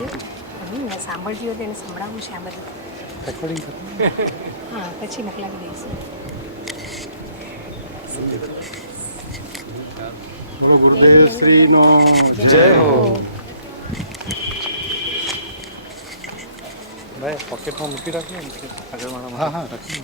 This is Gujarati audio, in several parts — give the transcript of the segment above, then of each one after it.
સાંભળતી હોય તેને સંભળાવવું છે આ બધું રેકોર્ડિંગ. હા, પછી મોકલાવી દઈશું. બોલો ગુરુદેવ શ્રીનો જય હો. ભાઈ પોકેટમાં મૂકી રાખીએ ને આગળ વાળા. હા હા રાખી.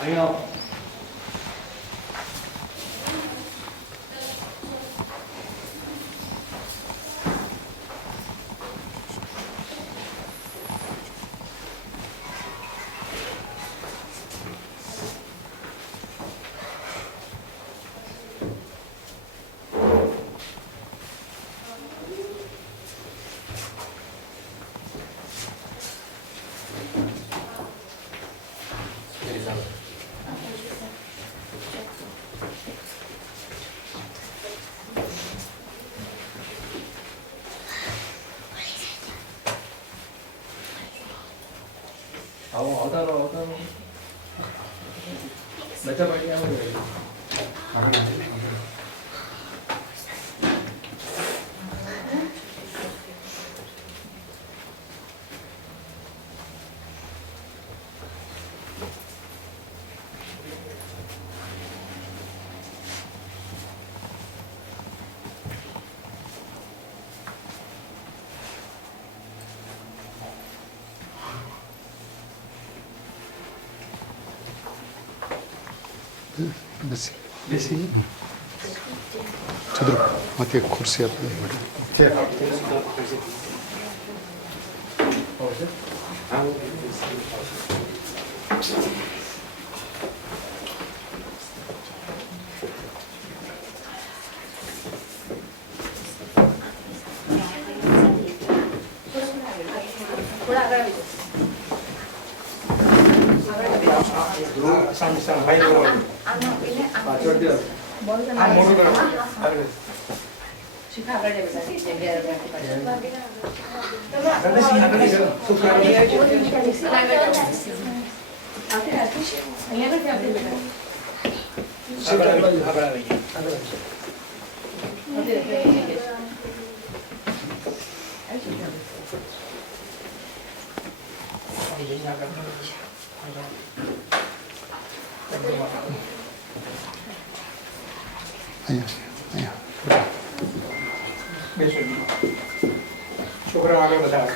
અહીંયા આવતા રહો બધા પાડી આવે. બેસી ચતુર માંથી એક ખુરશી આપી છોકરા આગળ બધા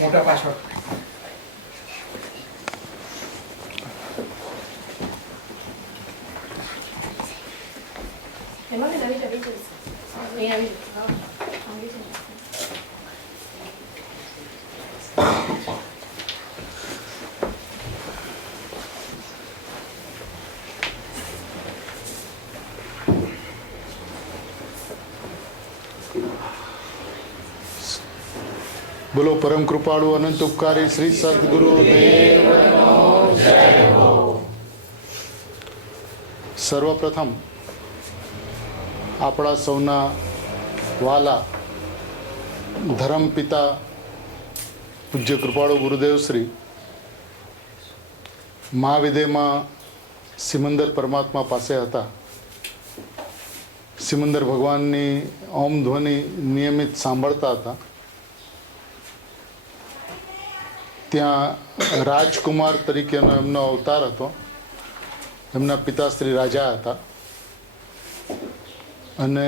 મોટા પાછળ. બોલો પરમ કૃપાળુ અનંત ઉપકારી શ્રી સદગુરુ દેવનો જય હો. સર્વપ્રથમ આપણા સૌના વાલા ધર્મપિતા પૂજ્ય કૃપાળુ ગુરુદેવ શ્રી મહાવિદેમાં સિમંદર પરમાત્મા પાસે હતા. સિમંદર ભગવાનની ઓમ ધ્વનિ નિયમિત સાંભળતા હતા. ત્યાં રાજકુમાર તરીકેનો એમનો અવતાર હતો. એમના પિતાશ્રી રાજા હતા અને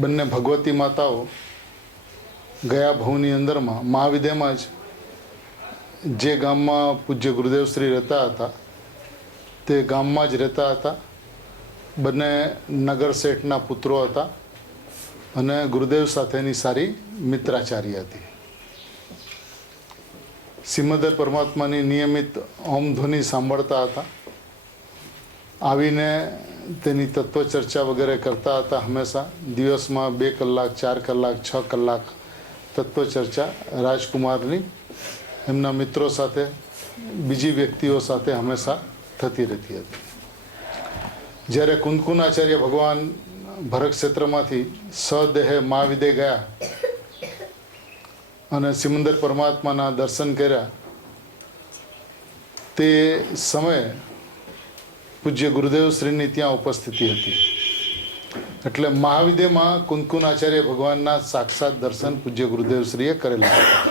બંને ભગવતી માતાઓ ગયા ભવની અંદરમાં મહાવિદેમાં જ જે ગામમાં પૂજ્ય ગુરુદેવ શ્રી રહેતા હતા તે ગામમાં જ રહેતા હતા બંને નગર શેઠના પુત્રો હતા અને ગુરુદેવ સાથેની સારી મિત્રાચારી હતી. સિમંદર પરમાત્માની નિયમિત ઓમ ધ્વનિ સાંભળતા હતા. આવીને તેની તત્વચર્ચા વગેરે કરતા હતા. હંમેશા દિવસમાં 2 કલાક 4 કલાક 6 કલાક તત્વચર્ચા રાજકુમારની એમના મિત્રો સાથે બીજી વ્યક્તિઓ સાથે હંમેશા થતી રહેતી હતી. જ્યારે કુંદકુનાચાર્ય ભગવાન ભરત ક્ષેત્રમાંથી સદેહે મહાવિદે ગયા અને સિમંદર પરમાત્માના દર્શન કર્યા તે સમયે પૂજ્ય ગુરુદેવ શ્રીની ત્યાં ઉપસ્થિતિ હતી. એટલે મહાવિદેમાં કુંદકુનાચાર્ય ભગવાનના સાક્ષાત દર્શન પૂજ્ય ગુરુદેવ શ્રીએ કરેલા હતા.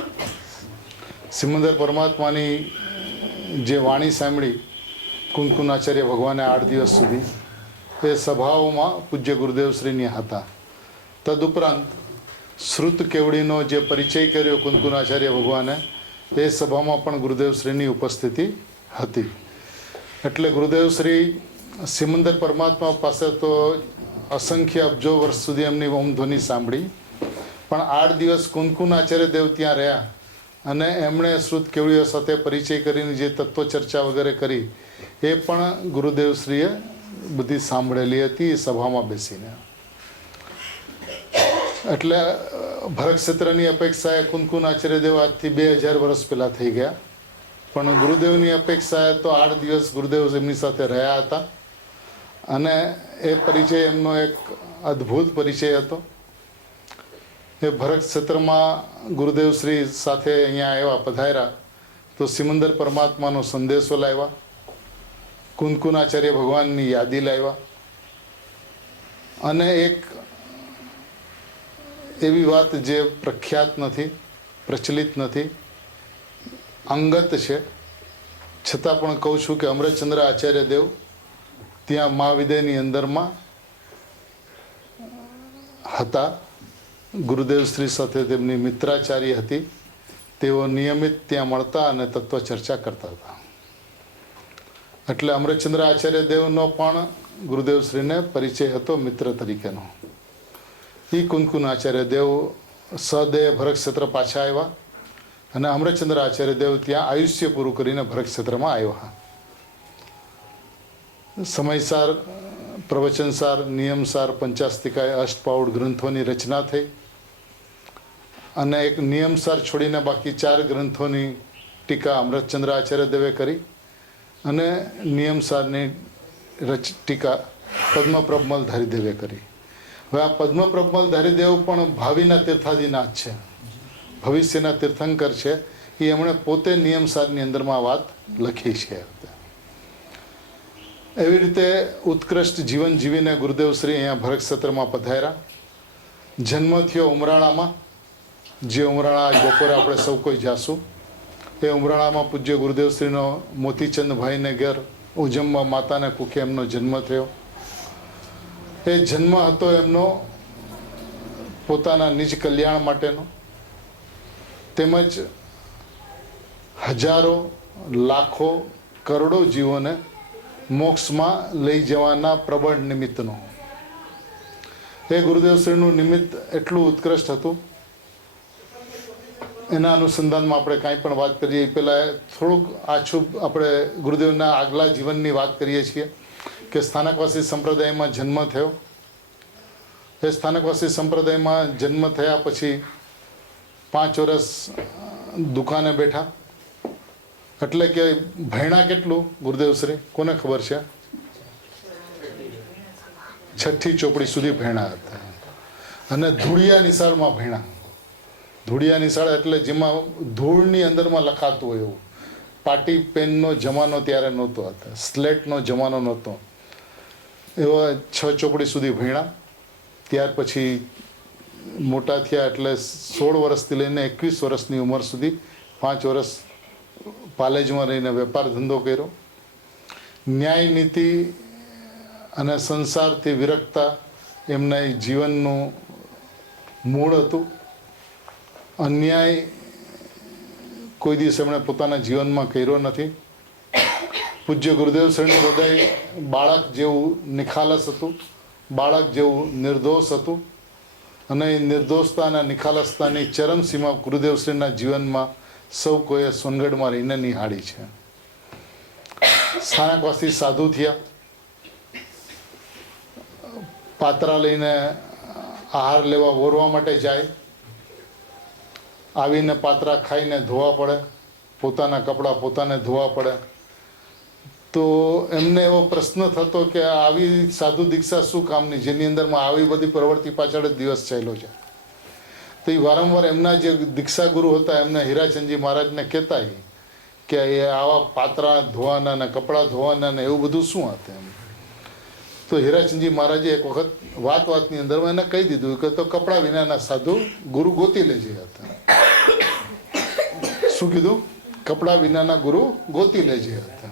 સિમંદર પરમાત્માની જે વાણી સાંભળી કુંદકુનાચાર્ય ભગવાને 8 દિવસ સુધી એ સભાઓમાં પૂજ્ય ગુરુદેવ શ્રીની હતા. તદુપરાંત શ્રુત કેવડીનો જે પરિચય કર્યો કુંદકુનાચાર્ય ભગવાને એ સભામાં પણ ગુરુદેવ શ્રીની ઉપસ્થિતિ હતી. એટલે ગુરુદેવ શ્રી સિમંદર પરમાત્મા પાસે તો અસંખ્ય અબજો વર્ષ સુધી એમની ઓમ ધ્વનિ સાંભળી, પણ 8 દિવસ કુંદકુનાચાર્ય દેવ ત્યાં રહ્યા અને એમણે શ્રુત કેવડીઓ સાથે પરિચય કરીને જે તત્વચર્ચા વગેરે કરી એ પણ ગુરુદેવશ્રીએ બધી સાંભળેલી હતી એ સભામાં બેસીને. એટલે ભરત ક્ષેત્રની અપેક્ષાએ કુંદકુનાચાર્ય દેવ આજથી 2000 વર્ષ પહેલાં થઈ ગયા, પણ ગુરુદેવની અપેક્ષાએ તો 8 દિવસ ગુરુદેવ એમની સાથે રહ્યા હતા અને એ પરિચય એમનો એક અદ્ભુત પરિચય હતો. એ ભરત ક્ષેત્રમાં ગુરુદેવ શ્રી સાથે અહીંયા આવ્યા, પધાર્યા તો સિમંદર પરમાત્માનો સંદેશો લાવ્યા, કુંદકુનાચાર્ય ભગવાનની યાદી લાવ્યા અને એક એવી વાત જે પ્રખ્યાત નથી, પ્રચલિત નથી, અંગત છે, છતાં પણ કહું છું કે અમૃતચંદ્ર આચાર્ય દેવ ત્યાં મહાવિદ્યની અંદરમાં હતા. ગુરુદેવ શ્રી સાથે તેમની મિત્રાચારી હતી. તેઓ નિયમિત ત્યાં મળતા અને તત્વચર્ચા કરતા હતા. એટલે અમૃતચંદ્ર આચાર્ય દેવનો પણ ગુરુદેવ શ્રીને પરિચય હતો મિત્ર તરીકેનો. એ કુંદકુનાચાર્ય દેવ સદેહ ભરત ક્ષેત્ર પાછા આવ્યા અને અમૃતચંદ્ર આચાર્ય દેવ ત્યાં આયુષ્ય પૂરું કરીને ભરત ક્ષેત્રમાં આવ્યા. સમયસાર, પ્રવચનસાર, નિયમસાર, પંચાસ્તિકાય, અષ્ટપાઉડ ગ્રંથોની રચના થઈ અને એક નિયમસાર છોડીને બાકી 4 ગ્રંથોની ટીકા અમૃતચંદ્ર આચાર્ય દેવે કરી અને નિયમસારની ટીકા પદ્મપ્રભમલધારી દેવે કરી. હવે આ પદ્મપ્રભમલધારી દેવ પણ ભાવિના તીર્થાદિનાથ છે, ભવિષ્યના તીર્થંકર છે. એ એમણે પોતે નિયમસારની અંદરમાં વાત લખી છે. એવી રીતે ઉત્કૃષ્ટ જીવન જીવીને ગુરુદેવ શ્રી અહીંયા ભરત ક્ષેત્રમાં પધાર્યા. જન્મ થયો ઉમરાળામાં, જે ઉમરાળા આજ બપોરે આપણે સૌ કોઈ જાશું. એ ઉમરાળામાં પૂજ્ય ગુરુદેવ શ્રીનો મોતીચંદભાઈને ઘેર ઉજમવા માતાને કુખે એમનો જન્મ થયો. એ જન્મ હતો એમનો પોતાના નિજ કલ્યાણ માટેનો, તેમજ હજારો, લાખો, કરોડો જીવોને મોક્ષમાં લઈ જવાના પ્રબળ નિમિત્તનો. એ ગુરુદેવશ્રીનું નિમિત્ત એટલું ઉત્કૃષ્ટ હતું. એના અનુસંધાનમાં આપણે કાંઈ પણ વાત કરીએ એ પહેલાં થોડુંક આછું આપણે ગુરુદેવના આગલા જીવનની વાત કરીએ છીએ કે સ્થાનકવાસી સંપ્રદાયમાં જન્મ થયો. એ સ્થાનકવાસી સંપ્રદાયમાં જન્મ થયા પછી 5 વર્ષ દુકાને બેઠા. એટલે કે ભણ્યા કેટલું ગુરુદેવશ્રી કોને ખબર છે? 6ઠી ચોપડી સુધી ભણ્યા હતા અને ધૂળિયા નિશાળમાં ભણ્યા. ધૂળિયા નિશાળ એટલે જેમાં ધૂળની અંદરમાં લખાતું હોય એવું. પાટી પેનનો જમાનો ત્યારે નહોતો, હતો સ્લેટનો જમાનો નહોતો. એવા 6 ચોપડી સુધી ભણ્યા. ત્યાર પછી મોટા થયા એટલે 16 વર્ષથી લઈને 21 વર્ષની ઉંમર સુધી 5 વર્ષ પાલેજમાં રહીને વેપાર ધંધો કર્યો. ન્યાય નીતિ અને સંસારથી વિરક્તા એમના જીવનનું મૂળ હતું. અન્યાય કોઈ દિવસ એમણે પોતાના જીવનમાં કર્યો નથી. પૂજ્ય ગુરુદેવ શ્રીનું હૃદય બાળક જેવું નિખાલસ હતું, બાળક જેવું નિર્દોષ હતું અને એ નિર્દોષતા અને નિખાલસતાની ચરમસીમા ગુરુદેવશ્રીના જીવનમાં સૌ કોઈએ સોનગઢમાં રહીને નિહાળી છે. સ્થાનકવાસી સાધુ થયા, પાત્રા લઈને આહાર લેવા વોરવા માટે જાય, આવીને પાત્રા ખાઈને ધોવા પડે, પોતાના કપડાં પોતાને ધોવા પડે. તો એમને એવો પ્રશ્ન થતો કે આવી સાધુ દીક્ષા શું કામની, જેની અંદરમાં આવી બધી પ્રવૃત્તિ પાછળ જ દિવસ ચાલ્યો છે. તો એ વારંવાર એમના જે દીક્ષા ગુરુ હતા એમને હીરાચંદજી મહારાજને કહેતા કે એ આવા પાત્રા ધોવાના ને કપડાં ધોવાના ને એવું બધું શું હતું એમ. તો હીરાચંદજી મહારાજે એક વખત વાતની અંદરમાં એને કહી દીધું કે તો કપડાં વિનાના સાધુ ગુરુ ગોતી લેજે હતા. શું કીધું? કપડાં વિનાના ગુરુ ગોતી લેજે હતા.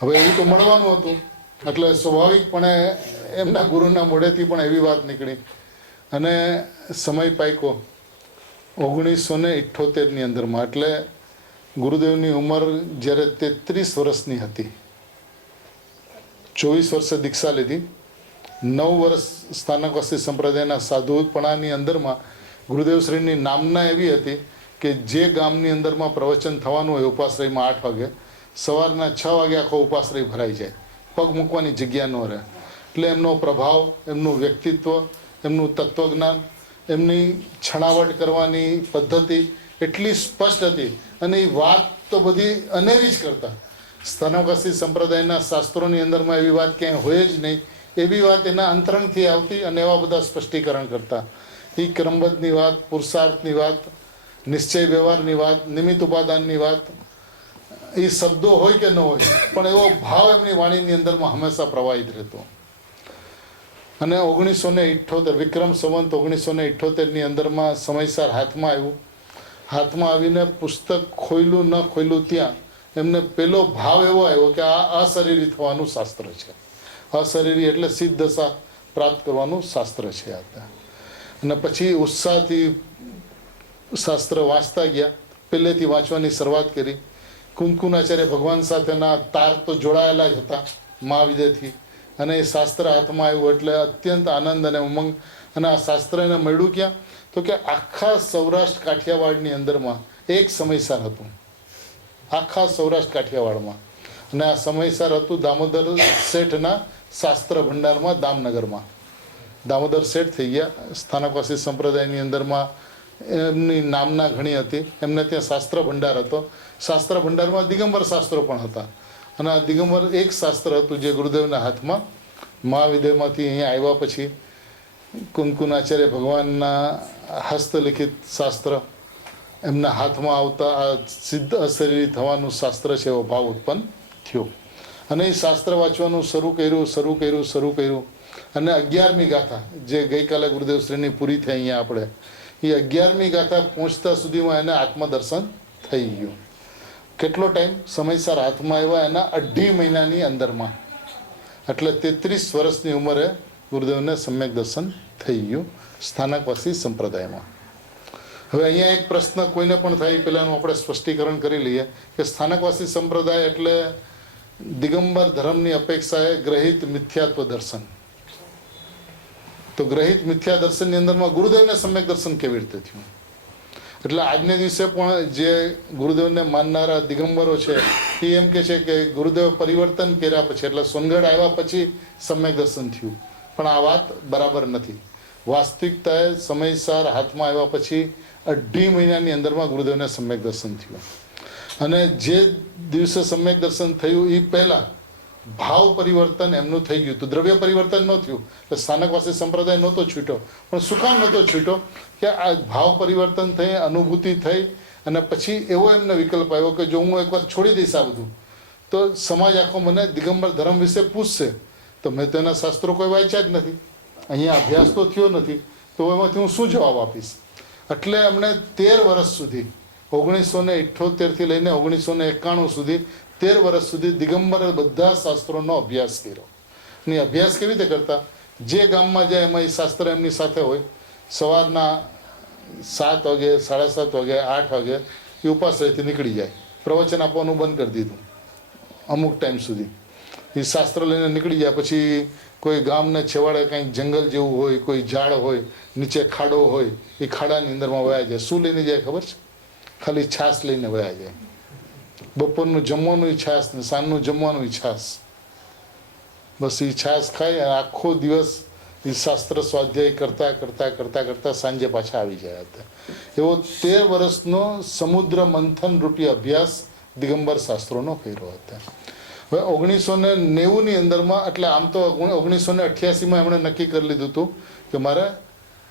હવે એવું તો મળવાનું હતું એટલે સ્વાભાવિકપણે એમના ગુરુના મોઢેથી પણ એવી વાત નીકળી અને સમય પાક્યો 1978ની અંદરમાં. એટલે ગુરુદેવની ઉંમર જ્યારે 33 વર્ષની હતી, 24 વર્ષે દીક્ષા લીધી, 9 વર્ષ સ્થાનકવાસી સંપ્રદાયના સાધુપણાની અંદરમાં ગુરુદેવશ્રીની નામના એવી હતી કે જે ગામની અંદરમાં પ્રવચન થવાનું હોય ઉપાશ્રયમાં 8 વાગે, સવારના 6 વાગે આખો ઉપાશ્રય ભરાઈ જાય, પગ મૂકવાની જગ્યા ન રહે. એટલે એમનો પ્રભાવ, એમનું વ્યક્તિત્વ, એમનું તત્વજ્ઞાન, એમની છણાવટ કરવાની પદ્ધતિ એટલી સ્પષ્ટ હતી અને એ વાત તો બધી અનેરી જ કરતા. સ્થાનકવાસી સંપ્રદાયના શાસ્ત્રોની અંદરમાં એવી વાત ક્યાંય હોય જ નહીં, એવી વાત એના અંતરંગથી આવતી અને એવા બધા સ્પષ્ટીકરણ કરતા. એ ક્રમબદ્ધની વાત, પુરુષાર્થની વાત, નિશ્ચય વ્યવહારની વાત, નિમિત્ત ઉપાદાનની વાત, એ શબ્દો હોય કે ન હોય પણ એવો ભાવ એમની વાણીની અંદરમાં હંમેશા પ્રવાહિત રહેતો. અને 1978 વિક્રમ સંવંત 1978ની અંદરમાં સમયસર હાથમાં આવ્યું. હાથમાં આવીને પુસ્તક ખોયલું ન ખોયલું ત્યાં એમને પેલો ભાવ એવો આવ્યો કે આ અશરીરી થવાનું શાસ્ત્ર છે. અશરીરી એટલે સિદ્ધ દશા પ્રાપ્ત કરવાનું શાસ્ત્ર છે. અને પછી ઉત્સાહથી શાસ્ત્ર વાંચતા ગયા. પહેલેથી વાંચવાની શરૂઆત કરી. કુંકુનાચાર્ય ભગવાન સાથેના તાર તો જોડાયેલા જ હતા મહાવિદ્યથી, અને એ શાસ્ત્ર હાથમાં આવ્યું એટલે અત્યંત આનંદ અને ઉમંગ. અને આ શાસ્ત્ર એને મળ્યું ક્યાં? તો કે આખા સૌરાષ્ટ્ર કાઠિયાવાડની અંદરમાં એક સમયસર હતું, આખા સૌરાષ્ટ્ર કાઠિયાવાડમાં. અને આ સમયસર હતું દામોદર શેઠના શાસ્ત્ર ભંડારમાં દામનગરમાં. દામોદર શેઠ થઈ ગયા. સ્થાનકવાસી સંપ્રદાયની અંદરમાં એમની નામના ઘણી હતી. એમને ત્યાં શાસ્ત્ર ભંડાર હતો. શાસ્ત્ર ભંડારમાં દિગંબર શાસ્ત્રો પણ હતા. અને આ દિગંબર એક શાસ્ત્ર હતું જે ગુરુદેવના હાથમાં મહાવિદ્યમાંથી અહીંયા આવ્યા પછી કુંકુનાચાર્ય ભગવાનના હસ્તલિખિત શાસ્ત્ર એમના હાથમાં આવતા આ સિદ્ધ અશરીરી થવાનું શાસ્ત્ર છે એવો ભાવ ઉત્પન્ન થયો. અને એ શાસ્ત્ર વાંચવાનું શરૂ કર્યું. અને 11મી ગાથા જે ગઈકાલે ગુરુદેવશ્રીની પૂરી થઈ અહીંયા આપણે, એ 11મી ગાથા પહોંચતા સુધીમાં એને આત્મદર્શન થઈ ગયું. કેટલો ટાઈમ? સમયસર હાથમાં આવ્યા એના 2.5 મહિનાની અંદરમાં. એટલે 33 વર્ષની ઉંમરે ગુરુદેવને સમ્યક દર્શન થઈ ગયું સ્થાનકવાસી સંપ્રદાયમાં. હવે અહીંયા એક પ્રશ્ન કોઈને પણ થાય પહેલાંનું આપણે સ્પષ્ટીકરણ કરી લઈએ કે સ્થાનકવાસી સંપ્રદાય એટલે દિગંબર ધર્મની અપેક્ષાએ ગ્રહિત મિથ્યાત્વ દર્શન. તો ગ્રહિત મિથ્યા દર્શનની અંદરમાં ગુરુદેવને સમ્યક દર્શન કેવી રીતે થયું? એટલે આજને દિવસે પણ જે ગુરુદેવને માનનારા દિગંબરો છે એ એમ કે છે કે ગુરુદેવ પરિવર્તન કર્યા પછી એટલે સોનગઢ આવ્યા પછી સમ્યક દર્શન થયું. પણ આ વાત બરાબર નથી. વાસ્તવિકતાએ સમયસર હાથમાં આવ્યા પછી 2.5 મહિનાની અંદરમાં ગુરુદેવને સમ્યક દર્શન થયું. અને જે દિવસે સમ્યક દર્શન થયું એ પહેલાં ભાવ પરિવર્તન એમનું થઈ ગયું હતું. દ્રવ્ય પરિવર્તન ન થયું. એટલે સ્થાનકવાસી સંપ્રદાય નહોતો છૂટ્યો. પણ શું કામ નહોતો છૂટ્યો? કે આ ભાવ પરિવર્તન થઈ, અનુભૂતિ થઈ અને પછી એવો એમને વિકલ્પ આવ્યો કે જો હું એકવાર છોડી દઈશ આ બધું તો સમાજ આખો મને દિગંબર ધર્મ વિશે પૂછશે. તો મેં તેના શાસ્ત્રો કોઈ વાંચ્યા જ નથી, અહીંયા અભ્યાસ તો થયો નથી, તો એમાંથી હું શું જવાબ આપીશ? એટલે એમણે 13 વર્ષ સુધી 1978થી લઈને 1991 સુધી 13 વર્ષ સુધી દિગંબર બધા શાસ્ત્રોનો અભ્યાસ કર્યો. અને અભ્યાસ કેવી રીતે કરતા? જે ગામમાં જાય એમાં એ શાસ્ત્ર એમની સાથે હોય. સવારના 7 વાગે, 7:30 વાગે, 8 વાગે એ ઉપાશ્રયથી નીકળી જાય. પ્રવચન આપવાનું બંધ કરી દીધું. અમુક ટાઈમ સુધી. એ શાસ્ત્ર લઈને નીકળી જાય. પછી કોઈ ગામને છેવાડે કંઈક જંગલ જેવું હોય, કોઈ ઝાડ હોય, નીચે ખાડો હોય, એ ખાડાની અંદરમાં વયા જાય. શું લઈને જાય ખબર છે? ખાલી છાશ લઈને વયા જાય. બપોરનું જમવાનું છાશ ને સાંજનું જમવાનું છાશ. બસ એ છાશ ખાય અને આખો દિવસ એ શાસ્ત્ર સ્વાધ્યાય કરતા કરતા કરતા કરતા સાંજે પાછા આવી ગયા હતા. એવો 13 વર્ષનો સમુદ્ર મંથન રૂપી અભ્યાસ દિગંબર શાસ્ત્રોનો કર્યો હતો. હવે 1990ની અંદરમાં, એટલે આમ તો 1988માં એમણે નક્કી કરી લીધું હતું કે મારે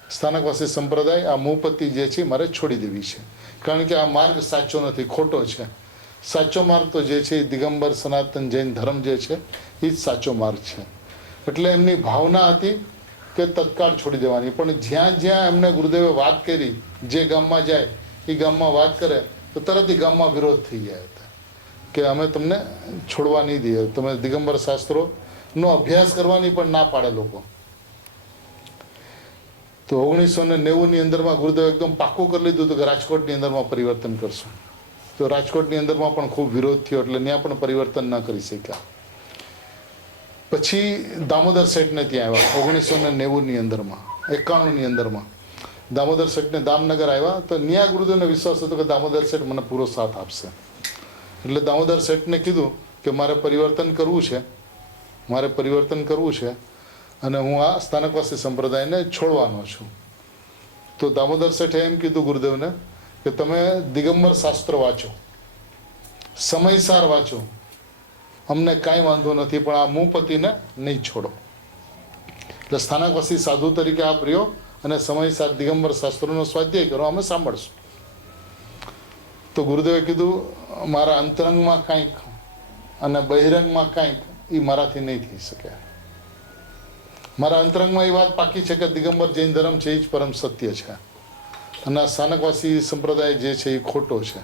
સ્થાનકવાસી સંપ્રદાય આ મૂપતિ જે છે મારે છોડી દેવી છે, કારણ કે આ માર્ગ સાચો નથી, ખોટો છે. સાચો માર્ગ તો જે છે એ દિગંબર સનાતન જૈન ધર્મ જે છે એ જ સાચો માર્ગ છે. એટલે એમની ભાવના હતી કે તત્કાળ છોડી દેવાની. પણ જ્યાં જ્યાં એમને ગુરુદેવે વાત કરી, જે ગામમાં જાય એ ગામમાં વાત કરે તો તરત એ ગામમાં વિરોધ થઈ ગયા હતા કે અમે તમને છોડવા નહીં દઈએ, તમે દિગંબર શાસ્ત્રોનો અભ્યાસ કરવાની પણ ના પાડે લોકો. તો 1990ની અંદરમાં ગુરુદેવ એકદમ પાક્કું કરી લીધું હતું કે રાજકોટની અંદરમાં પરિવર્તન કરશું. તો રાજકોટની અંદરમાં પણ ખૂબ વિરોધ થયો, એટલે ત્યાં પણ પરિવર્તન ન કરી શક્યા. પછી દામોદર શેઠને ત્યાં આવ્યા 1990ની અંદરમાં, 91ની અંદરમાં દામોદર શેઠને દામનગર આવ્યા. તો ત્યાં ગુરુદેવને વિશ્વાસ હતો કે દામોદર શેઠ મને પૂરો સાથ આપશે. એટલે દામોદર શેઠને કીધું કે મારે પરિવર્તન કરવું છે, મારે પરિવર્તન કરવું છે અને હું આ સ્થાનકવાસી સંપ્રદાયને છોડવાનો છું. તો દામોદર શેઠે એમ કીધું ગુરુદેવને કે તમે દિગંબર શાસ્ત્ર વાંચો, સમયસાર વાંચો, અમને કાંઈ વાંધો નથી, પણ આ મૂપતિને નહીં છોડો. એટલે સ્થાનકવાસી સાધુ તરીકે આપ રહ્યો અને સમયસાર દિગંબર શાસ્ત્રોનો સ્વાધ્યાય કરો, અમે સાંભળશું. તો ગુરુદેવે કીધું મારા અંતરંગમાં કાંઈક અને બહિરંગમાં કાંઈક એ મારાથી નહીં થઈ શકે. મારા અંતરંગમાં એ વાત પાકી છે કે દિગંબર જૈન ધર્મ છે એ જ પરમ સત્ય છે અને આ સ્થાનકવાસી સંપ્રદાય જે છે એ ખોટો છે.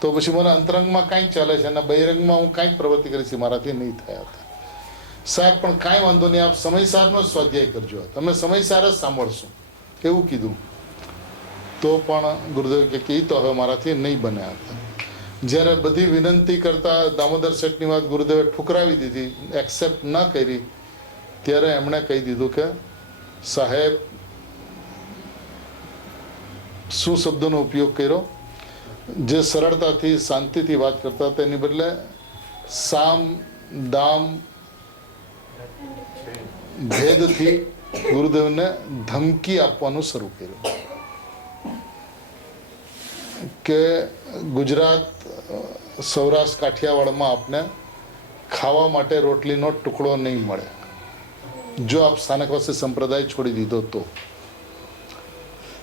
તો પછી મારા અંતરંગમાં કાંઈક ચાલે છે અને બહિરંગમાં હું કાંઈક પ્રવૃત્તિ કરીશ, મારાથી નહીં થયા હતા. સાહેબ પણ કાંઈ વાંધો નહીં, આપ સમયસારનો જ સ્વાધ્યાય કરજો, તમે સમયસાર જ સાંભળશો, એવું કીધું. તો પણ ગુરુદેવ કે એ તો હવે મારાથી નહીં બન્યા હતા. જ્યારે બધી વિનંતી કરતા દામોદર શેઠની વાત ગુરુદેવે ઠુકરાવી દીધી, એક્સેપ્ટ ન કરી, ત્યારે એમણે કહી દીધું કે સાહેબ, શું શબ્દોનો ઉપયોગ કર્યો, જે સરળતાથી શાંતિથી વાત કરતા હતા એની બદલે સામ દામ ભેદથી ગુરુદેવને ધમકી આપવાનું શરૂ કર્યું કે ગુજરાત, સૌરાષ્ટ્ર, કાઠિયાવાડમાં આપને ખાવા માટે રોટલીનો ટુકડો નહીં મળે જો આપ સ્થાનકવાસી સંપ્રદાય છોડી દીધો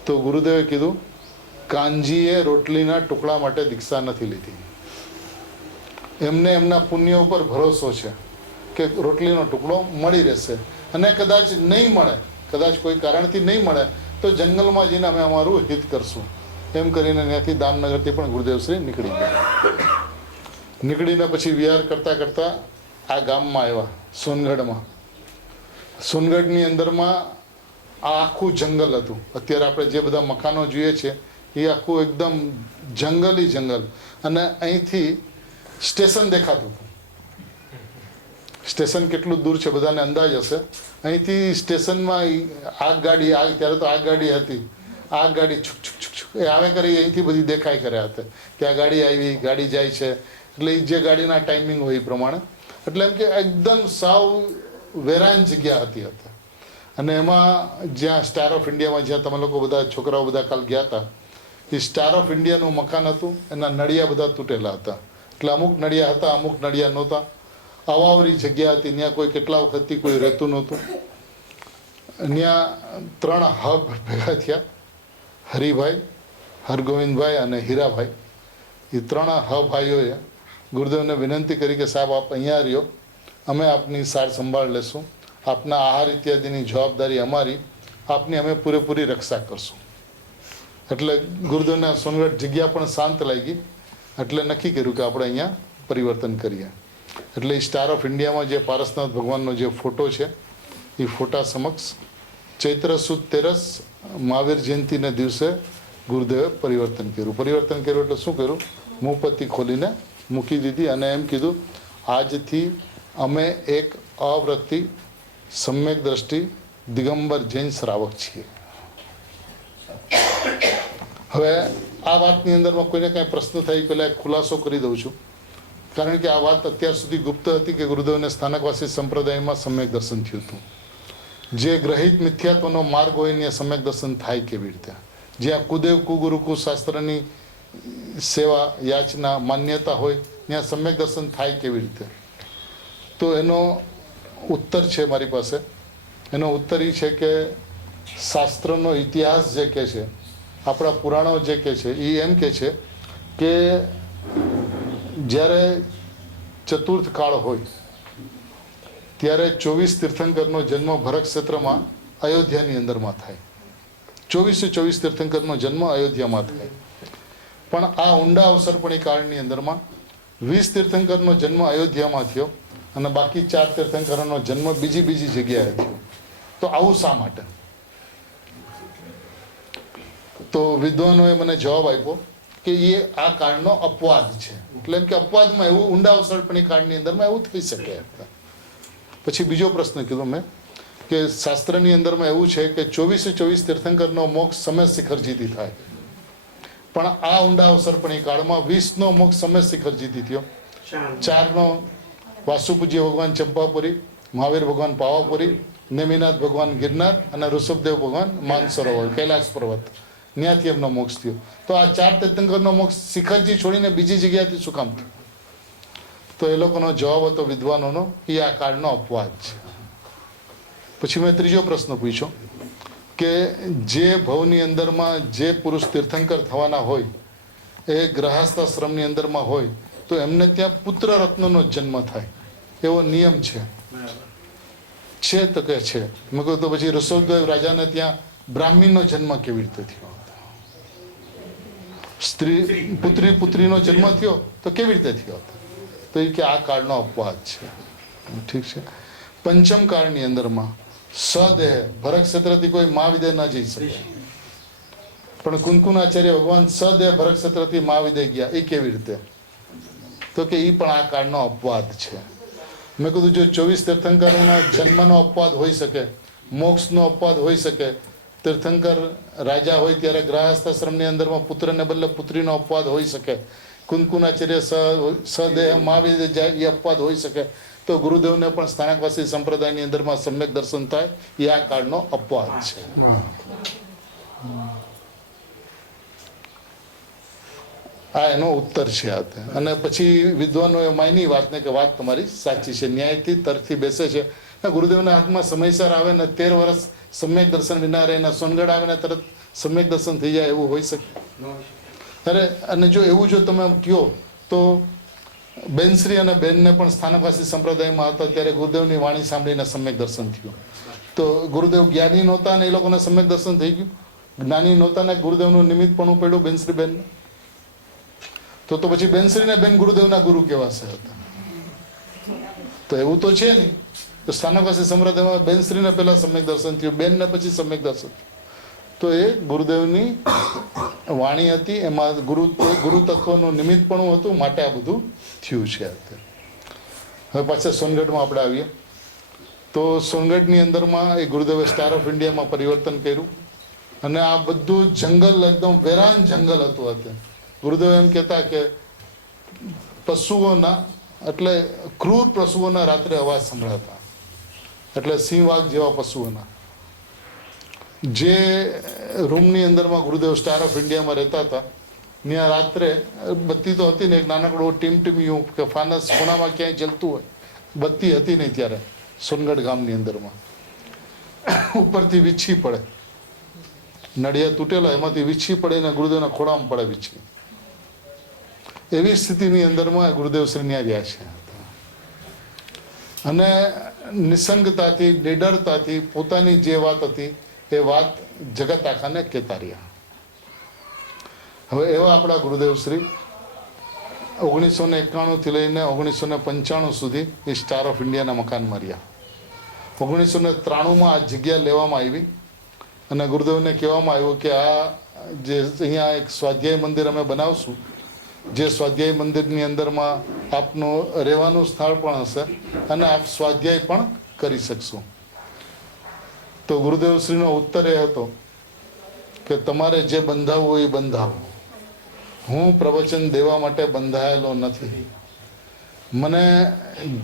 તો ગુરુદેવે કીધું કાનજીએ રોટલીના ટુકડા માટે દીક્ષા નથી લીધી. એમને એમના પુણ્ય ઉપર ભરોસો છે કે રોટલીનો ટુકડો મળી રહેશે અને કદાચ નહીં મળે, કદાચ કોઈ કારણથી નહીં મળે તો જંગલમાં જઈને અમે અમારું હિત કરશું. એમ કરીને ત્યાંથી દામનગરથી પણ ગુરુદેવશ્રી નીકળી ગયા. નીકળીને પછી વિહાર કરતાં કરતાં આ ગામમાં આવ્યા, સોનગઢમાં. સોનગઢની અંદરમાં આ આખું જંગલ હતું. અત્યારે આપણે જે બધા મકાનો જોઈએ છે એ આખું એકદમ જંગલી જંગલ, અને અહીંથી સ્ટેશન દેખાતું હતું. સ્ટેશન કેટલું દૂર છે બધાને અંદાજ હશે. અહીંથી સ્ટેશનમાં આગગાડી, ત્યારે તો આગગાડી હતી, આગગાડી છુક છુક છુક છુક એ આવે કરી અહીંથી બધી દેખાય કર્યા હતા કે આ ગાડી આવી, ગાડી જાય છે. એટલે એ જે ગાડીના ટાઈમિંગ હોય એ પ્રમાણે, એટલે એમ કે એકદમ સાવ વેરાન જગ્યા હતી. અને એમાં જ્યાં સ્ટાર ઓફ ઇન્ડિયામાં, જ્યાં તમે લોકો બધા છોકરાઓ બધા કાલ ગયા હતા, એ સ્ટાર ઓફ ઇન્ડિયાનું મકાન હતું, એના નળિયા બધા તૂટેલા હતા. એટલે અમુક નળિયા હતા, અમુક નળિયા નહોતા. અવાવરી જગ્યા હતી, ત્યાં કોઈ કેટલા વખતથી કોઈ રહેતું નહોતું. ત્યાં 3 હબ ભેગા થયા, હરિભાઈ, હરગોવિંદભાઈ અને હીરાભાઈ. એ 3 હભાઈઓએ ગુરુદેવને વિનંતી કરી કે સાહેબ આપ અહીંયા રહ્યો, અમે આપની સાર સંભાળ લેશું, આપના આહાર ઇત્યાદિની જવાબદારી અમારી, આપની અમે પૂરેપૂરી રક્ષા કરશું. એટલે ગુરુદેવના સોનગઢ જગ્યા પણ શાંત લાગી. એટલે નક્કી કર્યું કે આપણે અહીંયા પરિવર્તન કરીએ. એટલે સ્ટાર ઓફ ઇન્ડિયામાં જે પારસનાથ ભગવાનનો જે ફોટો છે એ ફોટા સમક્ષ ચૈત્ર સુદ 13 મહાવીર જયંતિના દિવસે ગુરુદેવે પરિવર્તન કર્યું. પરિવર્તન કર્યું એટલે શું કર્યું? મૂપતિ ખોલીને મૂકી દીધી અને એમ કીધું આજથી અમે એક અવ્રતિ સમ્યક દ્રષ્ટિ દિગંબર જૈન શ્રાવક છીએ. હવે આ વાતની અંદરમાં કોઈને કાંઈ પ્રશ્ન થાય પહેલાં એક ખુલાસો કરી દઉં છું, કારણ કે આ વાત અત્યાર સુધી ગુપ્ત હતી કે ગુરુદેવને સ્થાનકવાસી સંપ્રદાયમાં સમ્યક દર્શન થયું હતું. જે ગ્રહિત મિથ્યાત્વનો માર્ગ હોય ત્યાં સમ્યક દર્શન થાય કેવી રીતે? જ્યાં કુદેવ કુગુરુ કુશાસ્ત્રની સેવા યાચના માન્યતા હોય ત્યાં સમ્યક દર્શન થાય કેવી રીતે? તો એનો ઉત્તર છે મારી પાસે. એનો ઉત્તર એ છે કે શાસ્ત્રનો ઇતિહાસ જે કહે છે, આપણા પુરાણો જે કહે છે, એ એમ કહે છે કે જ્યારે ચતુર્થ કાળ હોય ત્યારે 24 તીર્થંકરનો જન્મ ભરત ક્ષેત્રમાં અયોધ્યાની અંદરમાં થાય. 24 તીર્થંકરનો જન્મ અયોધ્યામાં થાય. પણ આ ઊંડા અવસરપણી કાળની અંદરમાં 20 તીર્થંકરનો જન્મ અયોધ્યામાં થયો અને બાકી 4 તીર્થંકરોનો જન્મ બીજી જગ્યાએ થયો. તો આવું શા માટે? તો વિદ્વાનોએ મને જવાબ આપ્યો કે એ આ કાળનો અપવાદ છે. એટલે એમ કે અપવાદમાં એવું ઊંડા અવસરપણી કાળની અંદરમાં એવું થઈ શકે. પછી બીજો પ્રશ્ન કીધો મેં કે શાસ્ત્રની અંદરમાં એવું છે કે 24 તીર્થંકરનો મોક્ષ સમય શિખરજીથી થાય, પણ આ ઊંડા અવસરપણી કાળમાં 20નો મોક્ષ સમય શિખરજીથી થયો. 4નો વાસુપૂજ્ય ભગવાન ચંપાપુરી, મહાવીર ભગવાન પાવાપુરી, નેમિનાથ ભગવાન ગિરનાર અને ઋષભદેવ ભગવાન માનસરોવર કૈલાસ પર્વત, ત્યાંથી એમનો મોક્ષ થયો. તો આ 4 તીર્થંકરનો મોક્ષ શિખરજી છોડીને બીજી જગ્યાથી શું કામ થયો? તો એ લોકોનો જવાબ હતો વિદ્વાનોનો એ આ કાળનો અપવાદ છે. પછી મેં ત્રીજો પ્રશ્ન પૂછ્યો કે જે ભવની અંદરમાં જે પુરુષ તીર્થંકર થવાના હોય એ ગ્રહસ્થાશ્રમની અંદરમાં હોય તો એમને ત્યાં પુત્ર રત્નનો જન્મ થાય એવો નિયમ છે તો કે છે. મેં કહ્યું તો પછી ઋષભદેવ રાજાને ત્યાં બ્રાહ્મણીનો જન્મ કેવી રીતે થયો? પુત્રીનો જન્મ થયો તો કેવી રીતે થયો? તો એ કે આ કાળનો અપવાદ છે. ઠીક છે. પંચમ કાળની અંદરમાં સદેહ ભરત ક્ષેત્રથી કોઈ મહાવિદય ન જઈ શકે, પણ કુંકુનાચાર્ય ભગવાન સદેહ ભરત ક્ષેત્રથી મહાવિદય ગયા. એ કેવી રીતે? તો કે એ પણ આ કાળનો અપવાદ છે. મેં કીધું જો 24 તીર્થંકરોના જન્મનો અપવાદ હોઈ શકે, મોક્ષનો અપવાદ હોઈ શકે, તીર્થંકર રાજા હોય ત્યારે ગ્રહસ્થાશ્રમની અંદરમાં પુત્રને બદલે પુત્રીનો અપવાદ હોઈ શકે, કુંકુનાચાર્ય સદેહ મહાવિદય જાય એ અપવાદ હોઈ શકે, તો ગુરુદેવને પણ સ્થાનકવાસી સંપ્રદાયની અંદરમાં સમ્યક દર્શન થાય એ આ કાળનો અપવાદ છે. આ એનો ઉત્તર છે. અને પછી વિદ્વાનોએ માની વાતને કે વાત તમારી સાચી છે, ન્યાયથી તર્કથી બેસે છે. ગુરુદેવના હાથમાં સમયસર આવે ને 13 વર્ષ સમ્યક દર્શન વિના રહે ને સોનગઢ આવે ને તરત સમ્યક દર્શન થઈ જાય એવું હોઈ શકે? અરે અને જો એવું જો તમે કહો તો બેનશ્રી અને બેનને પણ સ્થાનકવાસી સંપ્રદાયમાં હતા ત્યારે ગુરુદેવની વાણી સાંભળીને સમ્યક દર્શન થયું. તો ગુરુદેવ જ્ઞાની નહોતા ને એ લોકોને સમ્યક દર્શન થઈ ગયું? જ્ઞાની નહોતા ને ગુરુદેવનું નિમિત્ત પણ પડ્યું બેનશ્રી બેનને? તો પછી બેનશ્રીને બેન ગુરુદેવના ગુરુ કેવાશે હતા? તો એવું તો છે નહીં. તો સ્થાનકવાસી સંપ્રદાયમાં બેનશ્રીને પહેલા સમ્યક દર્શન થયું, બેનને પછી સમ્યક દર્શન. તો એ ગુરુદેવની વાણી હતી, એમાં ગુરુ તત્વનું નિમિત્ત પણ હતું, માટે આ બધું થયું છે. હવે પાછા સોનગઢમાં આપણે આવીએ તો સોનગઢની અંદરમાં એ ગુરુદેવે સ્ટાર ઓફ ઇન્ડિયામાં પરિવર્તન કર્યું અને આ બધું જંગલ એકદમ વેરાન જંગલ હતું. ગુરુદેવ એમ કહેતા કે પશુઓના એટલે ક્રૂર પશુઓના રાત્રે અવાજ સંભળાતા, એટલે સિંહ વાઘ જેવા પશુઓના. જે રૂમની અંદરમાં ગુરુદેવ સ્ટાર ઓફ ઇન્ડિયામાં રહેતા હતા ત્યાં રાત્રે બત્તી તો હતી ને, એક નાનકડું ટીમટીમિયું કે ફાનસ ખૂણામાં ક્યાંય જલતું હોય, બત્તી હતી નહીં ત્યારે સોનગઢ ગામની અંદરમાં. ઉપરથી વીછી પડે, નડિયા તૂટેલા એમાંથી વીછી પડે ને ગુરુદેવના ખોળામાં પડે વીછી. એવી સ્થિતિની અંદરમાં ગુરુદેવ શ્રી ન્યા રહ્યા છે. અને નિસંગતાથી નિડરતાથી પોતાની જે વાત હતી એ વાત જગત આખાને કહેતા રહ્યા. હવે એવા આપણા ગુરુદેવ શ્રી 1991 લઈને 1995 સુધી એ સ્ટાર ઓફ ઇન્ડિયાના મકાનમાં રહ્યા. 1993 આ જગ્યા લેવામાં આવી અને ગુરુદેવને કહેવામાં આવ્યું કે આ જે અહીંયા એક સ્વાધ્યાય મંદિર અમે બનાવશું જે સ્વાધ્યાય મંદિરની અંદરમાં આપનું રહેવાનું સ્થળ પણ હશે અને આપ સ્વાધ્યાય પણ કરી શકશો. તો ગુરુદેવશ્રીનો ઉત્તર એ હતો કે તમારે જે બંધાવવું હોય એ બંધાવો. હું પ્રવચન દેવા માટે બંધાયેલો નથી. મને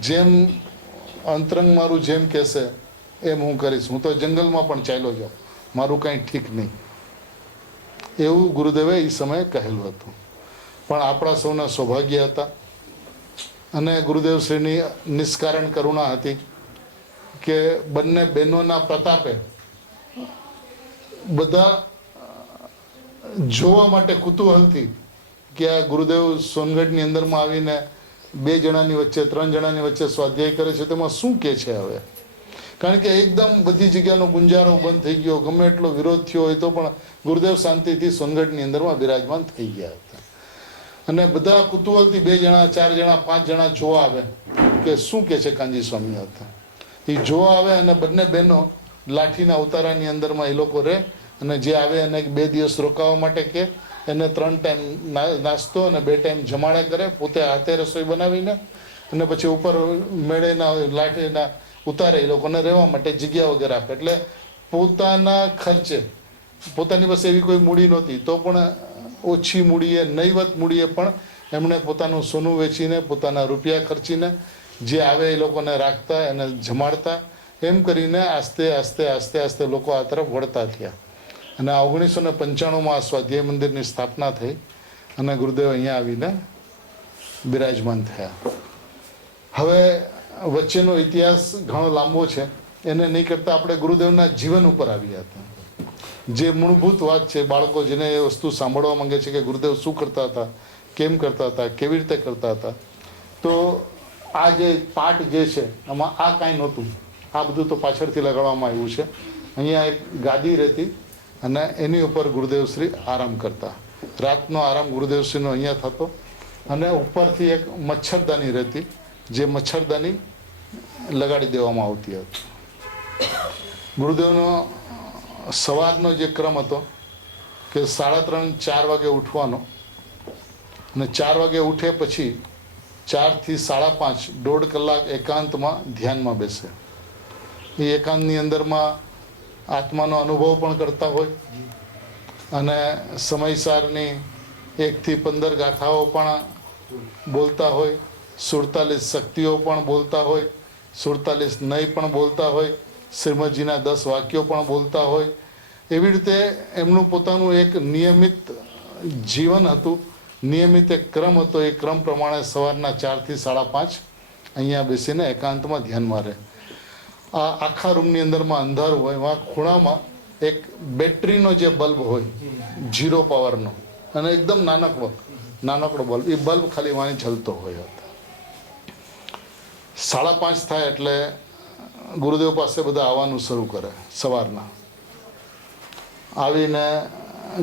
જેમ અંતરંગ મારું જેમ કહેશે એમ હું કરીશ. હું તો જંગલમાં પણ ચાલ્યો જાઉં, મારું કાંઈ ઠીક નહીં, એવું ગુરુદેવે એ સમયે કહેલું હતું. પણ આપણા સૌના સૌભાગ્ય હતા અને ગુરુદેવશ્રીની નિષ્કારણ કરુણા હતી કે બંને બહેનોના પ્રતાપે બધા જોવા માટે કુતૂહલથી કે આ ગુરુદેવ સોનગઢની અંદરમાં આવીને 2 જણાની વચ્ચે 3 જણાની વચ્ચે સ્વાધ્યાય કરે છે તેમાં શું કે છે હવે. કારણ કે એકદમ બધી જગ્યાનો ગુંજારો બંધ થઈ ગયો, ગમે એટલો વિરોધ થયો હોય તો પણ ગુરુદેવ શાંતિથી સોનગઢની અંદરમાં બિરાજમાન થઈ ગયા હતા. અને બધા કુતૂહલથી 2 જણા 4 જણા 5 જણા જોવા આવે કે શું કે છે કાનજી સ્વામી હતા. એ જોવા આવે અને બંને બહેનો લાઠીના ઉતારાની અંદરમાં એ લોકો રહે અને જે આવે એને 2 દિવસ રોકાવા માટે કે એને 3 ટાઈમ નાસ્તો અને 2 ટાઈમ જમાડે કરે, પોતે હાથે રસોઈ બનાવીને, અને પછી ઉપર મેળેના લાઠીના ઉતારે એ લોકોને રહેવા માટે જગ્યા વગેરે આપે. એટલે પોતાના ખર્ચે, પોતાની પાસે એવી કોઈ મૂડી નહોતી તો પણ ઓછી મૂડીએ, નહીવત મૂડીએ પણ એમણે પોતાનું સોનું વેચીને, પોતાના રૂપિયા ખર્ચીને જે આવે એ લોકોને રાખતા, એને જમાડતા. એમ કરીને આસ્તે આસ્તે આસ્તે આસ્તે લોકો આ તરફ વળતા થયા. અને 1995માં આ સ્વાધ્યાય મંદિરની સ્થાપના થઈ અને ગુરુદેવ અહીંયા આવીને બિરાજમાન થયા. હવે વચ્ચેનો ઇતિહાસ ઘણો લાંબો છે, એને નહીં કરતાં આપણે ગુરુદેવના જીવન ઉપર આવ્યા હતા. જે મૂળભૂત વાત છે, બાળકો જેને એ વસ્તુ સાંભળવા માંગે છે કે ગુરુદેવ શું કરતા હતા, કેમ કરતા હતા, કેવી રીતે કરતા હતા, તો આ જે પાઠ જે છે આમાં આ કાંઈ નહોતું. આ બધું તો પાછળથી લગાડવામાં આવ્યું છે. અહીંયા એક ગાદી રહેતી અને એની ઉપર ગુરુદેવશ્રી આરામ કરતા. રાતનો આરામ ગુરુદેવશ્રીનો અહીંયા થતો અને ઉપરથી એક મચ્છરદાની રહેતી, જે મચ્છરદાની લગાડી દેવામાં આવતી હતી. ગુરુદેવનો સવારનો જે ક્રમ હતો કે 3:30 4 વાગે ઉઠવાનો અને 4 વાગે ઉઠે પછી 4 થી 5:30 1.5 કલાક એકાંતમાં ધ્યાનમાં બેસે. એ એકાંતની અંદરમાં આત્માનો અનુભવ પણ કરતા હોય અને સમયસારની 1 થી 15 ગાથાઓ પણ બોલતા હોય, 47 શક્તિઓ પણ બોલતા હોય, 47 નય પણ બોલતા હોય, શ્રીમદજીના 10 વાક્યો પણ બોલતા હોય. એવી રીતે એમનું પોતાનું એક નિયમિત જીવન હતું, નિયમિત એક ક્રમ હતો. એ ક્રમ પ્રમાણે સવારના 4 થી 5:30 અહીંયા બેસીને એકાંતમાં ધ્યાનમાં રહે. આ આખા રૂમની અંદરમાં અંધારું હોય, એમાં ખૂણામાં એક બેટરીનો જે બલ્બ હોય 0 પાવરનો અને એકદમ નાનકડો બલ્બ, એ બલ્બ ખાલી વાણી જલતો હોય હતો. 5:30 થાય એટલે ગુરુદેવ પાસે બધા આવવાનું શરૂ કરે. સવારના આવીને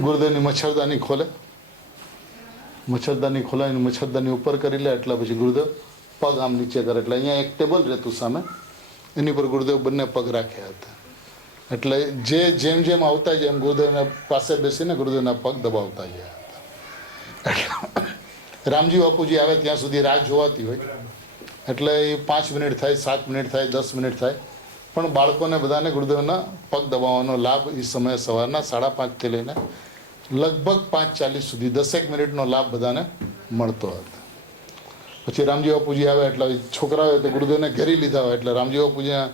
ગુરુદેવની મચ્છરદાની ખોલે, મચ્છરદાની ખોલાવીને મચ્છરદાની ઉપર કરી લે. એટલે પછી ગુરુદેવ પગ આમ નીચે કરે. એટલે અહીંયા એક ટેબલ રહેતું સામે, એની પર ગુરુદેવ બંને પગ રાખ્યા હતા. એટલે જે જેમ જેમ આવતા જાય એમ ગુરુદેવના પાસે બેસીને ગુરુદેવના પગ દબાવતા ગયા હતા. રામજી બાપુજી આવે ત્યાં સુધી રાહ જોવાતી હોય. એટલે એ 5 મિનિટ થાય, 7 મિનિટ થાય, 10 મિનિટ થાય, પણ બાળકોને બધાને ગુરુદેવના પગ દબાવવાનો લાભ એ સમયે સવારના 5:30 થી લઈને લગભગ 5:40 સુધી 10 મિનિટનો લાભ બધાને મળતો હતો. પછી રામજી બાપુજી આવે એટલે છોકરાઓ તો ગુરુદેવને ઘેરી લીધા હોય એટલે રામજી બાપુજીના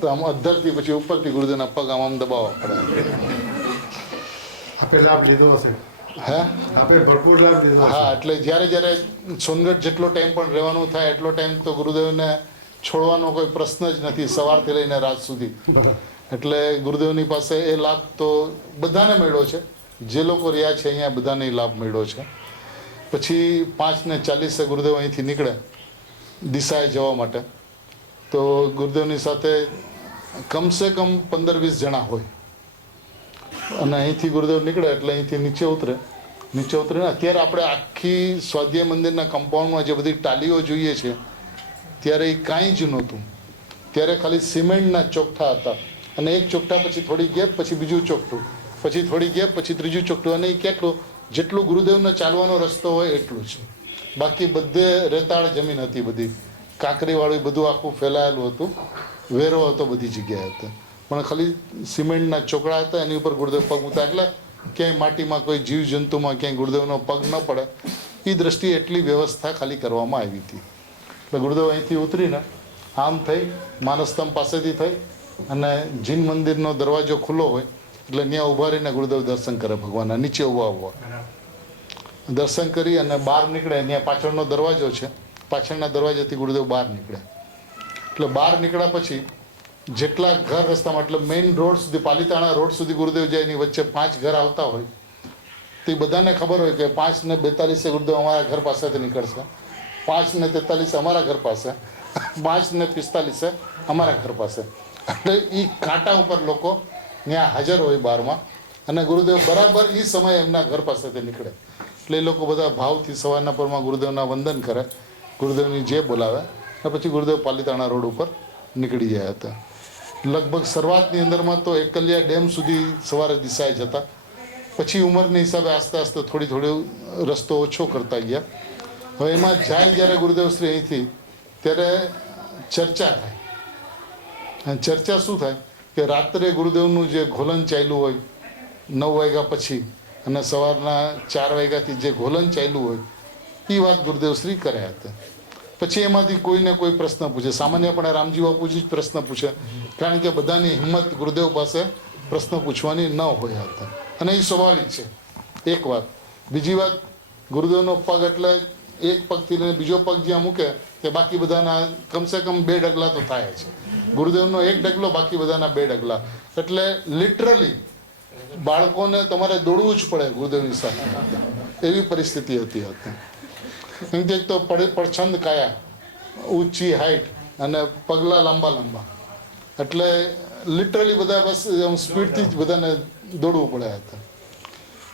તો આમ અધ્ધરથી પછી ઉપરથી ગુરુદેવના પગ આમ દબાવવા પડે. આપે લાભ લીધો હશે. હે, આપે ભરપૂર લાભ લીધો. હા, એટલે જ્યારે સોનગઢ જેટલો ટાઈમ પણ રહેવાનું થાય એટલો ટાઈમ તો ગુરુદેવને છોડવાનો કોઈ પ્રશ્ન જ નથી, સવારથી લઈને રાત સુધી. એટલે ગુરુદેવની પાસે એ લાભ તો બધાને મળ્યો છે. જે લોકો રહ્યા છે અહીંયા બધાને લાભ મળ્યો છે. પછી 5:40 ગુરુદેવ અહીંથી નીકળે દિશાએ જવા માટે. તો ગુરુદેવની સાથે કમસે કમ 15-20 જણા હોય અને અહીંથી ગુરુદેવ નીકળે એટલે અહીંથી નીચે ઉતરે. અત્યારે આપણે આખી સ્વાધ્યાય મંદિરના કમ્પાઉન્ડમાં જે બધી ટાલીઓ જોઈએ છે ત્યારે એ કાંઈ જ નહોતું. ત્યારે ખાલી સિમેન્ટના ચોકઠા હતા અને એક ચોકઠા પછી થોડી ગેપ, પછી બીજું ચોકઠું, પછી થોડી ગેપ, પછી ત્રીજું ચોકઠું, અને એ કેટલું જેટલું ગુરુદેવનો ચાલવાનો રસ્તો હોય એટલું જ. બાકી બધે રેતાળ જમીન હતી, બધી કાંકરીવાળું બધું આખું ફેલાયેલું હતું, વેરો હતો બધી જગ્યાએ હતો, પણ ખાલી સિમેન્ટના ચોકડા હતા, એની ઉપર ગુરુદેવ પગ મૂકતા, એટલે ક્યાંય માટીમાં કોઈ જીવ જંતુમાં ક્યાંય ગુરુદેવનો પગ ન પડે એ દ્રષ્ટિએ એટલી વ્યવસ્થા ખાલી કરવામાં આવી હતી. એટલે ગુરુદેવ અહીંથી ઉતરીને આમ થઈ માનસ્તંભ પાસેથી થઈ અને જીન મંદિરનો દરવાજો ખુલ્લો હોય એટલે ત્યાં ઊભા રહીને ગુરુદેવ દર્શન કરે ભગવાનના, નીચે ઊભા દર્શન કરી અને બહાર નીકળે. ત્યાં પાછળનો દરવાજો છે, પાછળના દરવાજાથી ગુરુદેવ બહાર નીકળે. એટલે બહાર નીકળ્યા પછી જેટલા ઘર રસ્તામાં, એટલે મેઇન રોડ સુધી, પાલીતાણા રોડ સુધી ગુરુદેવ જાય, એની વચ્ચે 5 ઘર આવતા હોય તો એ બધાને ખબર હોય કે 5:42 ગુરુદેવ અમારા ઘર પાસેથી નીકળશે, 5:43 અમારા ઘર પાસે, 5:45 અમારા ઘર પાસે. એટલે એ કાંટા ઉપર લોકો ત્યાં હાજર હોય બહારમાં, અને ગુરુદેવ બરાબર એ સમયે એમના ઘર પાસેથી નીકળે. એટલે એ લોકો બધા ભાવથી સવારના પરમાં ગુરુદેવના વંદન કરે, ગુરુદેવની જે બોલાવે, અને પછી ગુરુદેવ પાલીતાણા રોડ ઉપર નીકળી ગયા હતા. લગભગ શરૂઆતની અંદરમાં તો એકલિયા ડેમ સુધી સવારે દિશાએ જતા, પછી ઉંમરની હિસાબે આસ્તે આસ્તે થોડી રસ્તો ઓછો કરતા ગયા. હવે એમાં જાય જ્યારે ગુરુદેવ શ્રી અહીંથી, ત્યારે ચર્ચા થાય. અને ચર્ચા શું થાય કે રાત્રે ગુરુદેવનું જે ઘોલન ચાલ્યું હોય 9 વાગ્યા પછી અને સવારના 4 વાગ્યાથી જે ઘોલન ચાલ્યું હોય એ વાત ગુરુદેવ શ્રી કર્યા હતા. પછી એમાંથી કોઈને કોઈ પ્રશ્ન પૂછે, સામાન્યપણે રામજી બાપુજી જ પ્રશ્ન પૂછે, કારણ કે બધાની હિંમત ગુરુદેવ પાસે પ્રશ્ન પૂછવાની ન હોય હતા, અને એ સ્વાભાવિક છે. એક વાત. બીજી વાત, ગુરુદેવનો પગ એટલે એક પગથી લઈને બીજો પગ જ્યાં મૂકે કે બાકી બધાના કમસે કમ 2 ડગલા તો થાય છે. ગુરુદેવનો 1 ડગલો, બાકી બધાના 2 ડગલા. એટલે લિટરલી બાળકોને તમારે દોડવું જ પડે ગુરુદેવની સાથે, એવી પરિસ્થિતિ હતી. એમ કે એક તો પડછંદ કાયા, ઊંચી હાઈટ અને પગલા લાંબા, એટલે લિટરલી બધા બસ સ્પીડથી જ બધાને દોડવું પડ્યા હતા.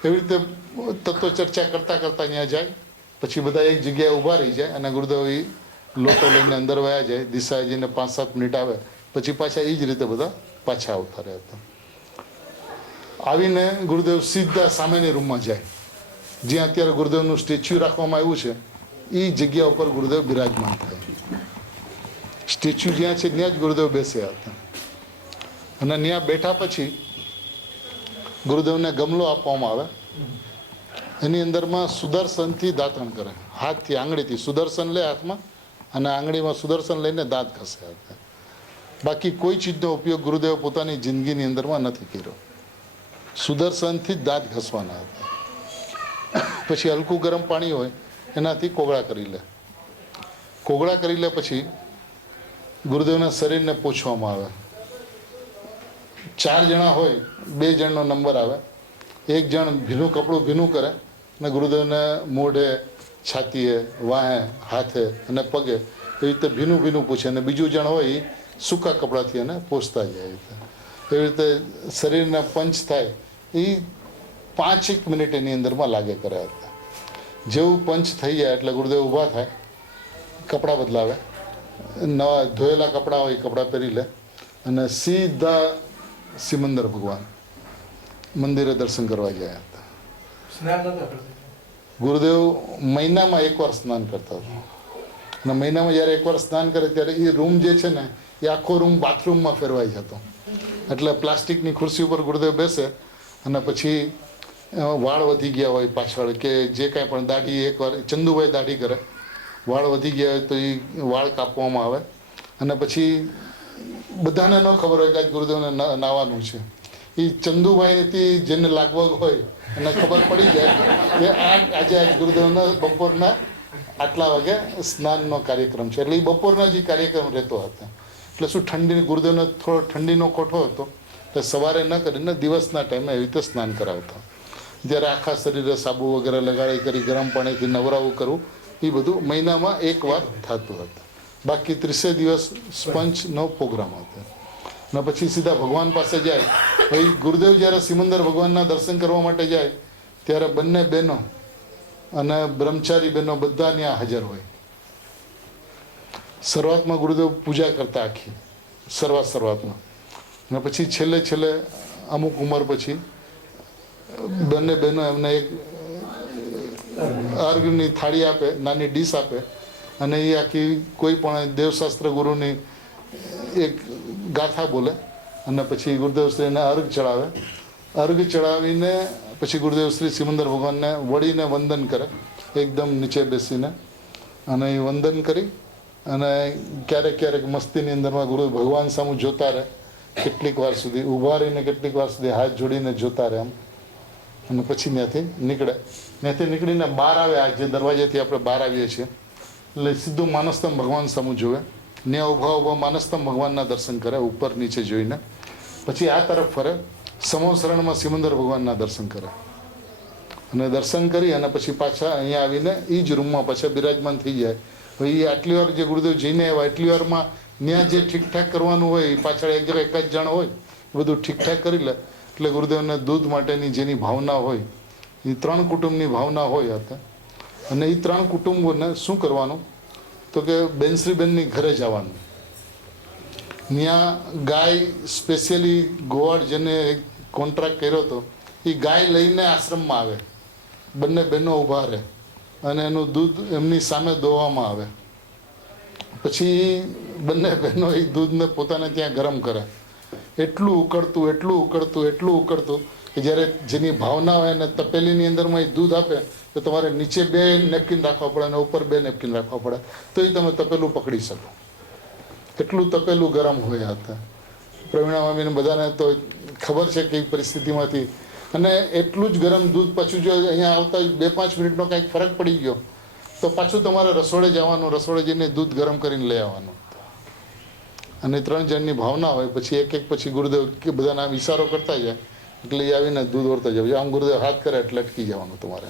એવી રીતે તત્વ ચર્ચા કરતાં અહીંયા જાય, પછી બધા એક જગ્યાએ ઊભા રહી જાય, અને ગુરુદેવ એ લોટો લઈને અંદર વયા જાય, દિશાએ જઈને 5-7 મિનિટ આવે, પછી પાછા એ જ રીતે બધા પાછા આવતા રહ્યા હતા. આવીને ગુરુદેવ સીધા સામેની રૂમમાં જાય, જ્યાં અત્યારે ગુરુદેવનું સ્ટેચ્યુ રાખવામાં આવ્યું છે એ જગ્યા ઉપર ગુરુદેવ બિરાજમાન થાય. સ્ટેચ્યુ જ્યાં છે ત્યાં જ ગુરુદેવ બેસ્યા હતા. અને ત્યાં બેઠા પછી ગુરુદેવને ગમલો આપવામાં આવે, એની અંદરમાં સુદર્શનથી દાંતણ કરે, હાથથી, આંગળીથી સુદર્શન લે હાથમાં, અને આંગળીમાં સુદર્શન લઈને દાંત ઘસે હતા. બાકી કોઈ ચીજનો ઉપયોગ ગુરુદેવ પોતાની જિંદગીની અંદરમાં નથી કર્યો. સુદર્શનથી જ દાંત ઘસવાના હતા. પછી હલકું ગરમ પાણી હોય એનાથી કોગળા કરી લે. કોગળા કરી લે પછી ગુરુદેવના શરીરને પોછવામાં આવે. 4 જણા હોય, 2 જણનો નંબર આવે. 1 જણ ભીનું કપડું ભીનું કરે અને ગુરુદેવને મોઢે, છાતીએ, વાહે, હાથે અને પગે એવી રીતે ભીનું પૂછે, અને બીજું જણ હોય એ સૂકા કપડાથી એને પોછતા જાય. એવી રીતે શરીરના પંચ થાય એ 5 મિનિટ એની અંદરમાં લાગે કર્યા હતા. જેવું પંચ થઈ જાય એટલે ગુરુદેવ ઊભા થાય, કપડાં બદલાવે, નવા ધોયેલા કપડાં હોય એ કપડાં પહેરી લે, અને સીધા સિમંદર ભગવાન મંદિરે દર્શન કરવા ગયા હતા. ગુરુદેવ મહિનામાં 1 વાર સ્નાન કરતા હતા, અને મહિનામાં જ્યારે 1 વાર સ્નાન કરે ત્યારે એ રૂમ જે છે ને એ આખો રૂમ બાથરૂમમાં ફેરવાઈ જતો. એટલે પ્લાસ્ટિકની ખુરશી ઉપર ગુરુદેવ બેસે, અને પછી વાળ વધી ગયા હોય પાછળ કે જે કાંઈ પણ, દાઢી એકવાર ચંદુભાઈ દાઢી કરે, વાળ વધી ગયા હોય તો એ વાળ કાપવામાં આવે, અને પછી બધાને ન ખબર હોય કે આજ ગુરુદેવને નાવાનું છે. એ ચંદુભાઈથી જેને લાગવગ હોય એને ખબર પડી જાય કે આજ ગુરુદેવના બપોરના આટલા વાગે સ્નાનનો કાર્યક્રમ છે. એટલે એ બપોરના જે કાર્યક્રમ રહેતો હતો. એટલે શું, ગુરુદેવને થોડો ઠંડીનો કોઠો હતો, એટલે સવારે ન કરીને દિવસના ટાઈમે એવી રીતે સ્નાન કરાવતા. જ્યારે આખા શરીરે સાબુ વગેરે લગાડી કરી ગરમ પાણીથી નવરાવું કરવું, એ બધું મહિનામાં 1 વાર થતું હતું. બાકી 30 દિવસ સ્પંચનો પ્રોગ્રામ હતો. અને પછી સીધા ભગવાન પાસે જાય. ભાઈ ગુરુદેવ જ્યારે સિમંદર ભગવાનના દર્શન કરવા માટે જાય ત્યારે બંને બહેનો અને બ્રહ્મચારી બહેનો બધા ત્યાં હાજર હોય. શરૂઆતમાં ગુરુદેવ પૂજા કરતા આખી શરૂઆતમાં, અને પછી છેલ્લે અમુક ઉંમર પછી બંને બહેનો એમને એક અર્ઘની થાળી આપે, નાની ડીશ આપે, અને એ આખી કોઈ પણ દેવશાસ્ત્ર ગુરુની એક ગાથા બોલે, અને પછી ગુરુદેવશ્રીને અર્ઘ ચડાવે. અર્ઘ ચડાવીને પછી ગુરુદેવશ્રી સિમંદર ભગવાનને વળીને વંદન કરે, એકદમ નીચે બેસીને, અને એ વંદન કરી અને ક્યારેક ક્યારેક મસ્તીની અંદરમાં ગુરુ ભગવાન સામું જોતા રહે, કેટલીક વાર સુધી ઊભા રહીને કેટલીક વાર સુધી હાથ જોડીને જોતા રહે આમ, અને પછી ત્યાંથી નીકળે. ત્યાંથી નીકળીને બહાર આવે, આ જે દરવાજેથી આપણે બહાર આવીએ છીએ એટલે સીધું માનસ્તંભ ભગવાન સામું જોવે, ત્યાં ઊભા ઊભા માનસ્તંભ ભગવાનના દર્શન કરે ઉપર નીચે જોઈને, પછી આ તરફ ફરે, સમોસરણમાં સિમંદર ભગવાનના દર્શન કરે, અને દર્શન કરી અને પછી પાછા અહીંયા આવીને એ જ રૂમમાં પાછા બિરાજમાન થઈ જાય. હવે એ આટલી વાર જે ગુરુદેવ જઈને આવ્યા એટલી વારમાં ત્યાં જે ઠીકઠાક કરવાનું હોય, પાછળ એક જ જણ હોય, બધું ઠીકઠાક કરી લે. એટલે ગુરુદેવને દૂધ માટેની જેની ભાવના હોય, એ 3 કુટુંબની ભાવના હોય હતા, અને એ 3 કુટુંબોને શું કરવાનું તો કે બેનશ્રીબેનની ઘરે જવાનું. ત્યાં ગાય સ્પેશિયલી ગોવાળ જેને કોન્ટ્રાક્ટ કર્યો હતો એ ગાય લઈને આશ્રમમાં આવે, બંને બહેનો ઊભા રહે અને એનું દૂધ એમની સામે દોવામાં આવે. પછી બંને બહેનો એ દૂધને પોતાને ત્યાં ગરમ કરે, એટલું ઉકળતું કે જ્યારે જેની ભાવના હોય અને તપેલીની અંદરમાં એ દૂધ આપે તો તમારે નીચે 2 નેપકિન રાખવા પડે અને ઉપર 2 નેપકિન રાખવા પડે, તો એ તમે તપેલું પકડી શકો, એટલું તપેલું ગરમ હોય હતા. પ્રવીણા મામીને બધાને તો ખબર છે કે એ પરિસ્થિતિમાંથી, અને એટલું જ ગરમ દૂધ પાછું જો અહીંયા આવતા 2-5 મિનિટનો કાંઈક ફરક પડી ગયો તો પાછું તમારે રસોડે જવાનું, રસોડે જઈને દૂધ ગરમ કરીને લઈ આવવાનું. અને 3 જણની ભાવના હોય, પછી એક પછી ગુરુદેવ કે બધાના વિચારો કરતા જાય એટલે એ આવીને દૂધ ઓરતા જાય. આમ ગુરુદેવ હાથ કરે એટલે અટકી જવાનું તમારે.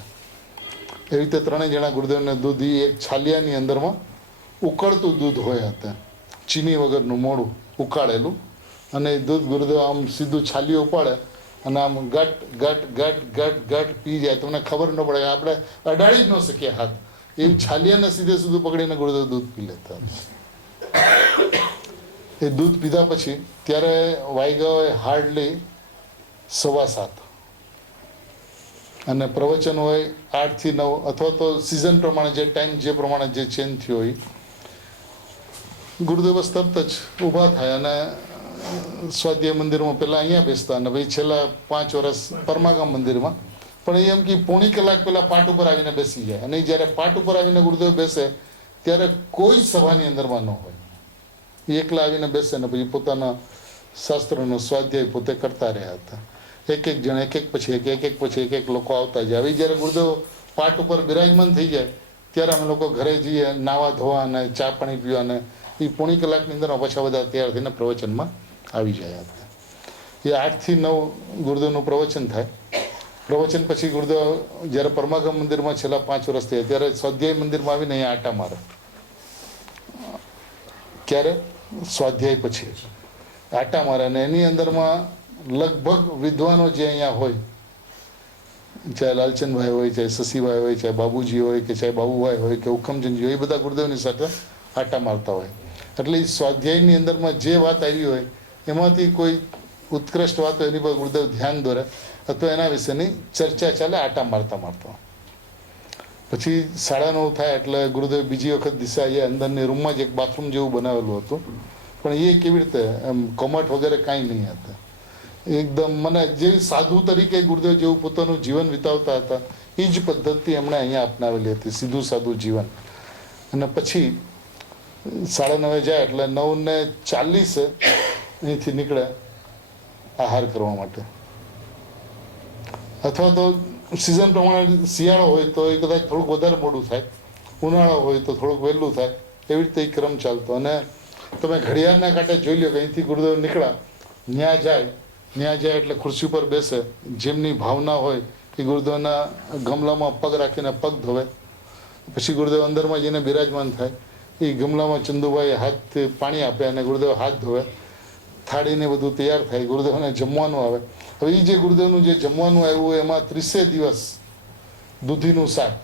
એવી રીતે 3 જણા ગુરુદેવને દૂધ એક છાલિયાની અંદરમાં ઉકળતું દૂધ હોય હતા, ચીની વગરનું મોડું ઉકાળેલું, અને એ દૂધ ગુરુદેવ આમ સીધું છાલીઓ ઉપાડે અને આમ ગટ પી જાય. તમને ખબર ન પડે, આપણે અડાડી જ ન શકીએ હાથ, એ છાલિયાને સીધું પકડીને ગુરુદેવ દૂધ પી લેતા. એ દૂધ પીધા પછી ત્યારે વાગ્યા હોય હાર્ડલી 7:15, અને પ્રવચન હોય 8 થી 9, અથવા તો સિઝન પ્રમાણે જે ટાઈમ જે પ્રમાણે જે ચેન્જ થયો હોય. ગુરુદેવ તરત જ ઊભા થાય અને સ્વાધ્યાય મંદિરમાં પહેલાં અહીંયા બેસતા, અને ભાઈ છેલ્લા 5 વર્ષ પરમાગામ મંદિરમાં, પણ એ એમ કે પોણી કલાક પહેલાં પાટ ઉપર આવીને બેસી જાય. અને જ્યારે પાટ ઉપર આવીને ગુરુદેવ બેસે ત્યારે કોઈ સભાની અંદરમાં ન હોય, એકલા આવીને બેસે ને પછી પોતાના શાસ્ત્રોનો સ્વાધ્યાય પોતે કરતા રહ્યા હતા. એક જણ એક એક લોકો આવતા જાય. હવે જ્યારે ગુરુદેવ પાટ ઉપર બિરાજમાન થઈ જાય ત્યારે અમે લોકો ઘરે જઈએ, નાવા ધોવા અને ચા પાણી પીવા, અને એ પોણી કલાકની અંદરમાં પાછા બધા તૈયાર થઈને પ્રવચનમાં આવી જાય હતા. એ 8 થી 9 ગુરુદેવનું પ્રવચન થાય. પ્રવચન પછી ગુરુદેવ જ્યારે પરમાગમ મંદિરમાં છેલ્લા 5 વર્ષ થયા ત્યારે સ્વાધ્યાય મંદિરમાં આવીને અહીંયા આટા મારે. ક્યારે? સ્વાધ્યાય પછી આટા મારે, અને એની અંદરમાં લગભગ વિદ્વાનો જે અહીંયા હોય, ચાહે લાલચંદભાઈ હોય, ચાહે શશીભાઈ હોય, ચાહે બાબુજી હોય, કે ચાહે બાબુભાઈ હોય, કે હુકમચંદજી હોય, એ બધા ગુરુદેવની સાથે આટા મારતા હોય. એટલે એ સ્વાધ્યાયની અંદરમાં જે વાત આવી હોય એમાંથી કોઈ ઉત્કૃષ્ટ વાત હોય એની પર ગુરુદેવ ધ્યાન દોરે, અથવા એના વિશેની ચર્ચા ચાલે આટા મારતા. પછી 9:30 થાય એટલે ગુરુદેવ બીજી વખત દિશા એ અંદરની રૂમમાં જ એક બાથરૂમ જેવું બનાવેલું હતું, પણ એ કેવી રીતે એમ કમટ વગેરે કાંઈ નહીં હતા. એકદમ મને જે સાધુ તરીકે ગુરુદેવ જેવું પોતાનું જીવન વિતાવતા હતા એ જ પદ્ધતિ એમણે અહીંયા અપનાવેલી હતી, સીધું સાદું જીવન. અને પછી 9:30 જાય એટલે 9:40 અહીંથી નીકળે આહાર કરવા માટે, અથવા તો સિઝન પ્રમાણે શિયાળો હોય તો એ કદાચ થોડુંક વધારે મોડું થાય, ઉનાળો હોય તો થોડુંક વહેલું થાય, એવી રીતે એ ક્રમ ચાલતો. અને તમે ઘડિયાળના કાંઠે જોઈ લો કે અહીંથી ગુરુદેવ નીકળ્યા, ત્યાં જાય એટલે ખુરશી પર બેસે, જેમની ભાવના હોય એ ગુરુદેવના ગમલામાં પગ રાખીને પગ ધોવે. પછી ગુરુદેવ અંદરમાં જઈને બિરાજમાન થાય, એ ગમલામાં ચંદુભાઈ હાથ પાણી આપે અને ગુરુદેવ હાથ ધોવે, થાળીને બધું તૈયાર થાય, ગુરુદેવને જમવાનું આવે. હવે એ જે ગુરુદેવનું જે જમવાનું આવ્યું હોય એમાં 30 દિવસ દૂધીનું શાક,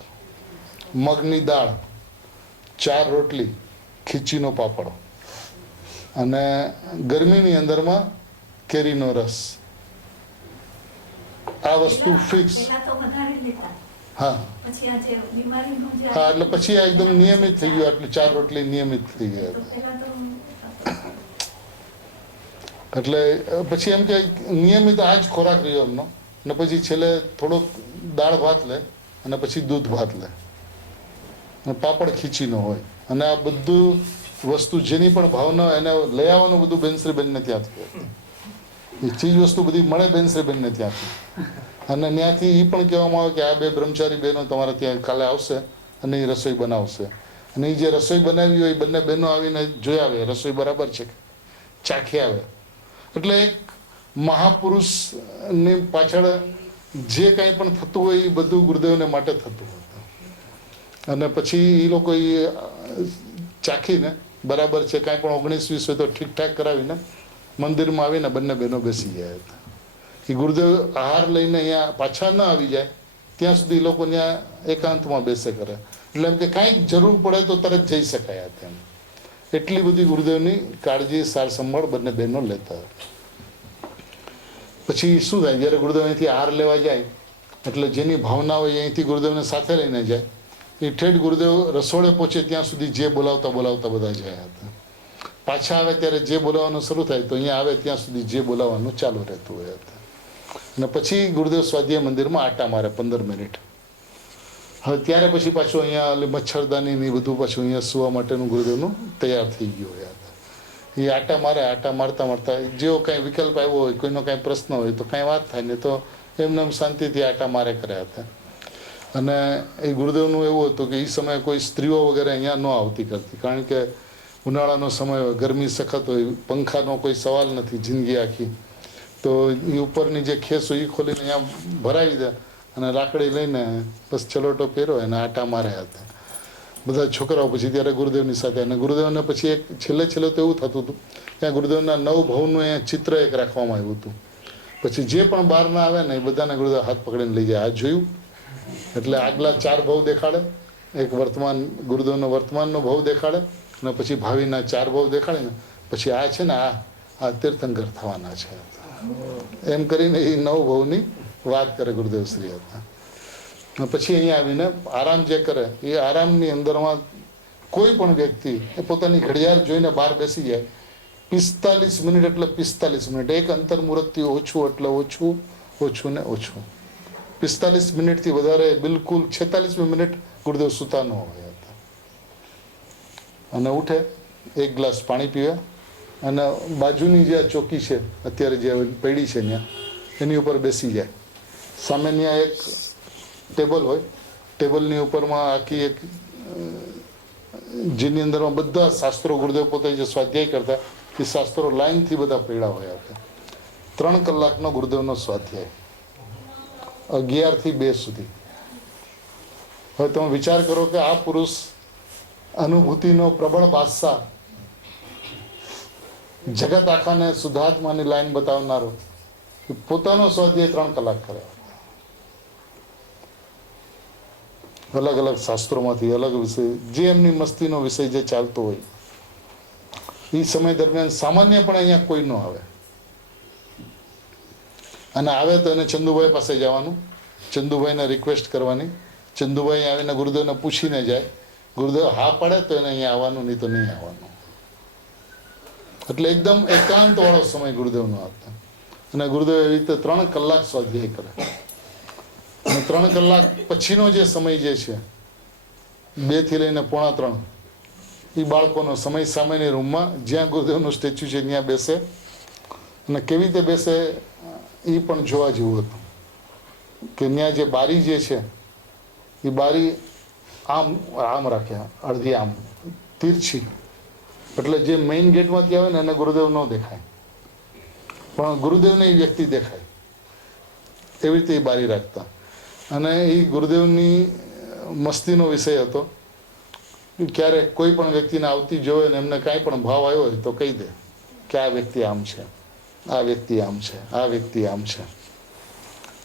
મગની દાળ, 4 રોટલી, ખીચીનો પાપડ, અને ગરમીની અંદરમાં કેરીનો રસ. આ વસ્તુ ફિક્સ. હા પછી આ જે બીમારીનું જે હા, એટલે પછી આ એકદમ નિયમિત થઈ ગયું, એટલે 4 રોટલી નિયમિત થઈ ગયા. તો પહેલા તો એટલે પછી એમ કે નિયમિત આ જ ખોરાક રહ્યો એમનો, ને પછી છેલ્લે થોડોક દાળ ભાત લે અને પછી દૂધ ભાત લે અને પાપડ ખીચીનો હોય, અને આ બધું વસ્તુ જેની પણ ભાવના એને લઈ આવવાનું બધું બેનશ્રીબેનને ત્યાંથી હતું. એ ચીજ વસ્તુ બધી મળે બેનશ્રીબેનને ત્યાંથી, અને ત્યાંથી એ પણ કહેવામાં આવે કે આ 2 બ્રહ્મચારી બહેનો તમારા ત્યાં કાલે આવશે અને એ રસોઈ બનાવશે, અને એ જે રસોઈ બનાવી હોય એ બંને બહેનો આવીને જોઈ આવે રસોઈ બરાબર છે, ચાખી આવે. એટલે એક મહાપુરુષની પાછળ જે કાંઈ પણ થતું હોય એ બધું ગુરુદેવને માટે થતું હતું, અને પછી એ લોકો એ ચાખીને બરાબર છે કાંઈ પણ 19-20 હોય તો ઠીકઠાક કરાવીને મંદિરમાં આવીને બંને બહેનો બેસી ગયા હતા. એ ગુરુદેવ આહાર લઈને અહીંયા પાછા ન આવી જાય ત્યાં સુધી એ લોકો ત્યાં એકાંતમાં બેસે કરે, એટલે એમ કે કાંઈક જરૂર પડે તો તરત જઈ શકાય તેમ. એટલી બધી ગુરુદેવની કાળજી સાર સંભાળ બંને બહેનો લેતા. પછી શું થાય, જ્યારે ગુરુદેવ અહીંથી આહાર લેવા જાય એટલે જેની ભાવના હોય અહીંથી ગુરુદેવને સાથે લઈને જાય, એ ઠેઠ ગુરુદેવ રસોડે પહોંચે ત્યાં સુધી જે બોલાવતા બધા ગયા હતા. પાછા આવે ત્યારે જે બોલાવવાનું શરૂ થાય તો અહીંયા આવે ત્યાં સુધી જે બોલાવવાનું ચાલુ રહેતું હોય હતા. અને પછી ગુરુદેવ સ્વાધ્યાય મંદિરમાં આટા મારે 15 મિનિટ. હવે ત્યારે પછી પાછું અહીંયા મચ્છરદાની ને બધું પાછું અહીંયા સુવા માટેનું ગુરુદેવનું તૈયાર થઈ ગયું હોય હતા. એ આટા મારે, આટા મારતા જેવો કાંઈ વિકલ્પ આવ્યો હોય, કોઈનો કાંઈ પ્રશ્ન હોય તો કાંઈ વાત થાય ને તો એમને શાંતિથી આટા મારે કર્યા હતા. અને એ ગુરુદેવનું એવું હતું કે એ સમયે કોઈ સ્ત્રીઓ વગેરે અહીંયા ન આવતી કરતી, કારણ કે ઉનાળાનો સમય હોય, ગરમી સખત હોય, પંખાનો કોઈ સવાલ નથી જિંદગી આખી, તો એ ઉપરની જે ખેસ હોય એ ખોલીને અહીંયા ભરાવી દે અને લાકડી લઈને બસ ચલોટો પહેરો અને આટા માર્યા હતા બધા છોકરાઓ. પછી ત્યારે ગુરુદેવની સાથે, અને ગુરુદેવને પછી એક છેલ્લે તો એવું થતું હતું કે ગુરુદેવના 9 ભવનું અહીંયા ચિત્ર એક રાખવામાં આવ્યું હતું. પછી જે પણ બહારના આવે ને એ બધાને ગુરુદેવ હાથ પકડીને લઈ જાય. આ જોયું એટલે આગલા 4 ભવ દેખાડે, એક વર્તમાન ગુરુદેવનો વર્તમાનનો ભવ દેખાડે, અને પછી ભાવિના 4 ભવ દેખાડે ને પછી આ છે ને આ તીર્થંકર થવાના છે એમ કરીને એ 9 ભવની વાત કરે ગુરુદેવ શ્રી હતા. પછી અહીંયા આવીને આરામ જે કરે એ આરામની અંદરમાં કોઈ પણ વ્યક્તિ એ પોતાની ઘડિયાળ જોઈને બહાર બેસી જાય 45 મિનિટ એટલે 45 મિનિટ, એક અંતર મુહૂર્તથી ઓછું એટલે ઓછું ને ઓછું. 45 મિનિટથી વધારે બિલકુલ 46 મિનિટ ગુરુદેવ સૂતા ન હોય હતા. અને ઉઠે, એક ગ્લાસ પાણી પીવે અને બાજુની જે ચોકી છે અત્યારે જે પડી છે ત્યાં એની ઉપર બેસી જાય. સામે ત્યાં એક ટેબલ હોય, ટેબલની ઉપરમાં આખી એક જેની અંદરમાં બધા શાસ્ત્રો ગુરુદેવ પોતે જે સ્વાધ્યાય કરતા એ શાસ્ત્રો લાઈનથી બધા પડ્યા હોય હતા. 3 કલાકનો ગુરુદેવનો સ્વાધ્યાય 11 થી 2 સુધી. હવે તમે વિચાર કરો કે આ પુરુષ અનુભૂતિનો પ્રબળ બાદશાહ, જગત આખાને શુદ્ધાત્માની લાઈન બતાવનારો, પોતાનો સ્વાધ્યાય 3 કલાક કરે. અલગ અલગ શાસ્ત્રોમાંથી અલગ વિષય, જે એમની મસ્તીનો વિષય જે ચાલતો હોય એ સમય દરમિયાન સામાન્ય પણ અહીંયા કોઈ ન આવે, અને આવે તો એને ચંદુભાઈ પાસે જવાનું, ચંદુભાઈને રિક્વેસ્ટ કરવાની, ચંદુભાઈ આવીને ગુરુદેવને પૂછીને જાય, ગુરુદેવ હા પડે તો એને અહીંયા આવવાનું, નહીં તો નહીં આવવાનું. એટલે એકદમ એકાંત વાળો સમય ગુરુદેવનો હતો. અને ગુરુદેવ એવી રીતે 3 કલાક સ્વાધ્યાય કરે. અને 3 કલાક પછીનો જે સમય જે છે 2 થી લઈને 2:45 એ બાળકોનો સમય સામેની રૂમમાં જ્યાં ગુરુદેવનું સ્ટેચ્યુ છે ત્યાં બેસે, અને કેવી રીતે બેસે એ પણ જોવા જેવું હતું કે ત્યાં જે બારી જે છે એ બારી આમ રાખ્યા, અડધી આમ તીરછી, એટલે જે મેઇન ગેટમાંથી આવે ને એને ગુરુદેવ ન દેખાય પણ ગુરુદેવને એ વ્યક્તિ દેખાય, એવી રીતે એ બારી રાખતા. અને એ ગુરુદેવની મસ્તીનો વિષય હતો. ક્યારેક કોઈ પણ વ્યક્તિને આવતી જોવે ને એમને કાંઈ પણ ભાવ આવ્યો હોય તો કહી દે કે આ વ્યક્તિ આમ છે, આ વ્યક્તિ આમ છે, આ વ્યક્તિ આમ છે.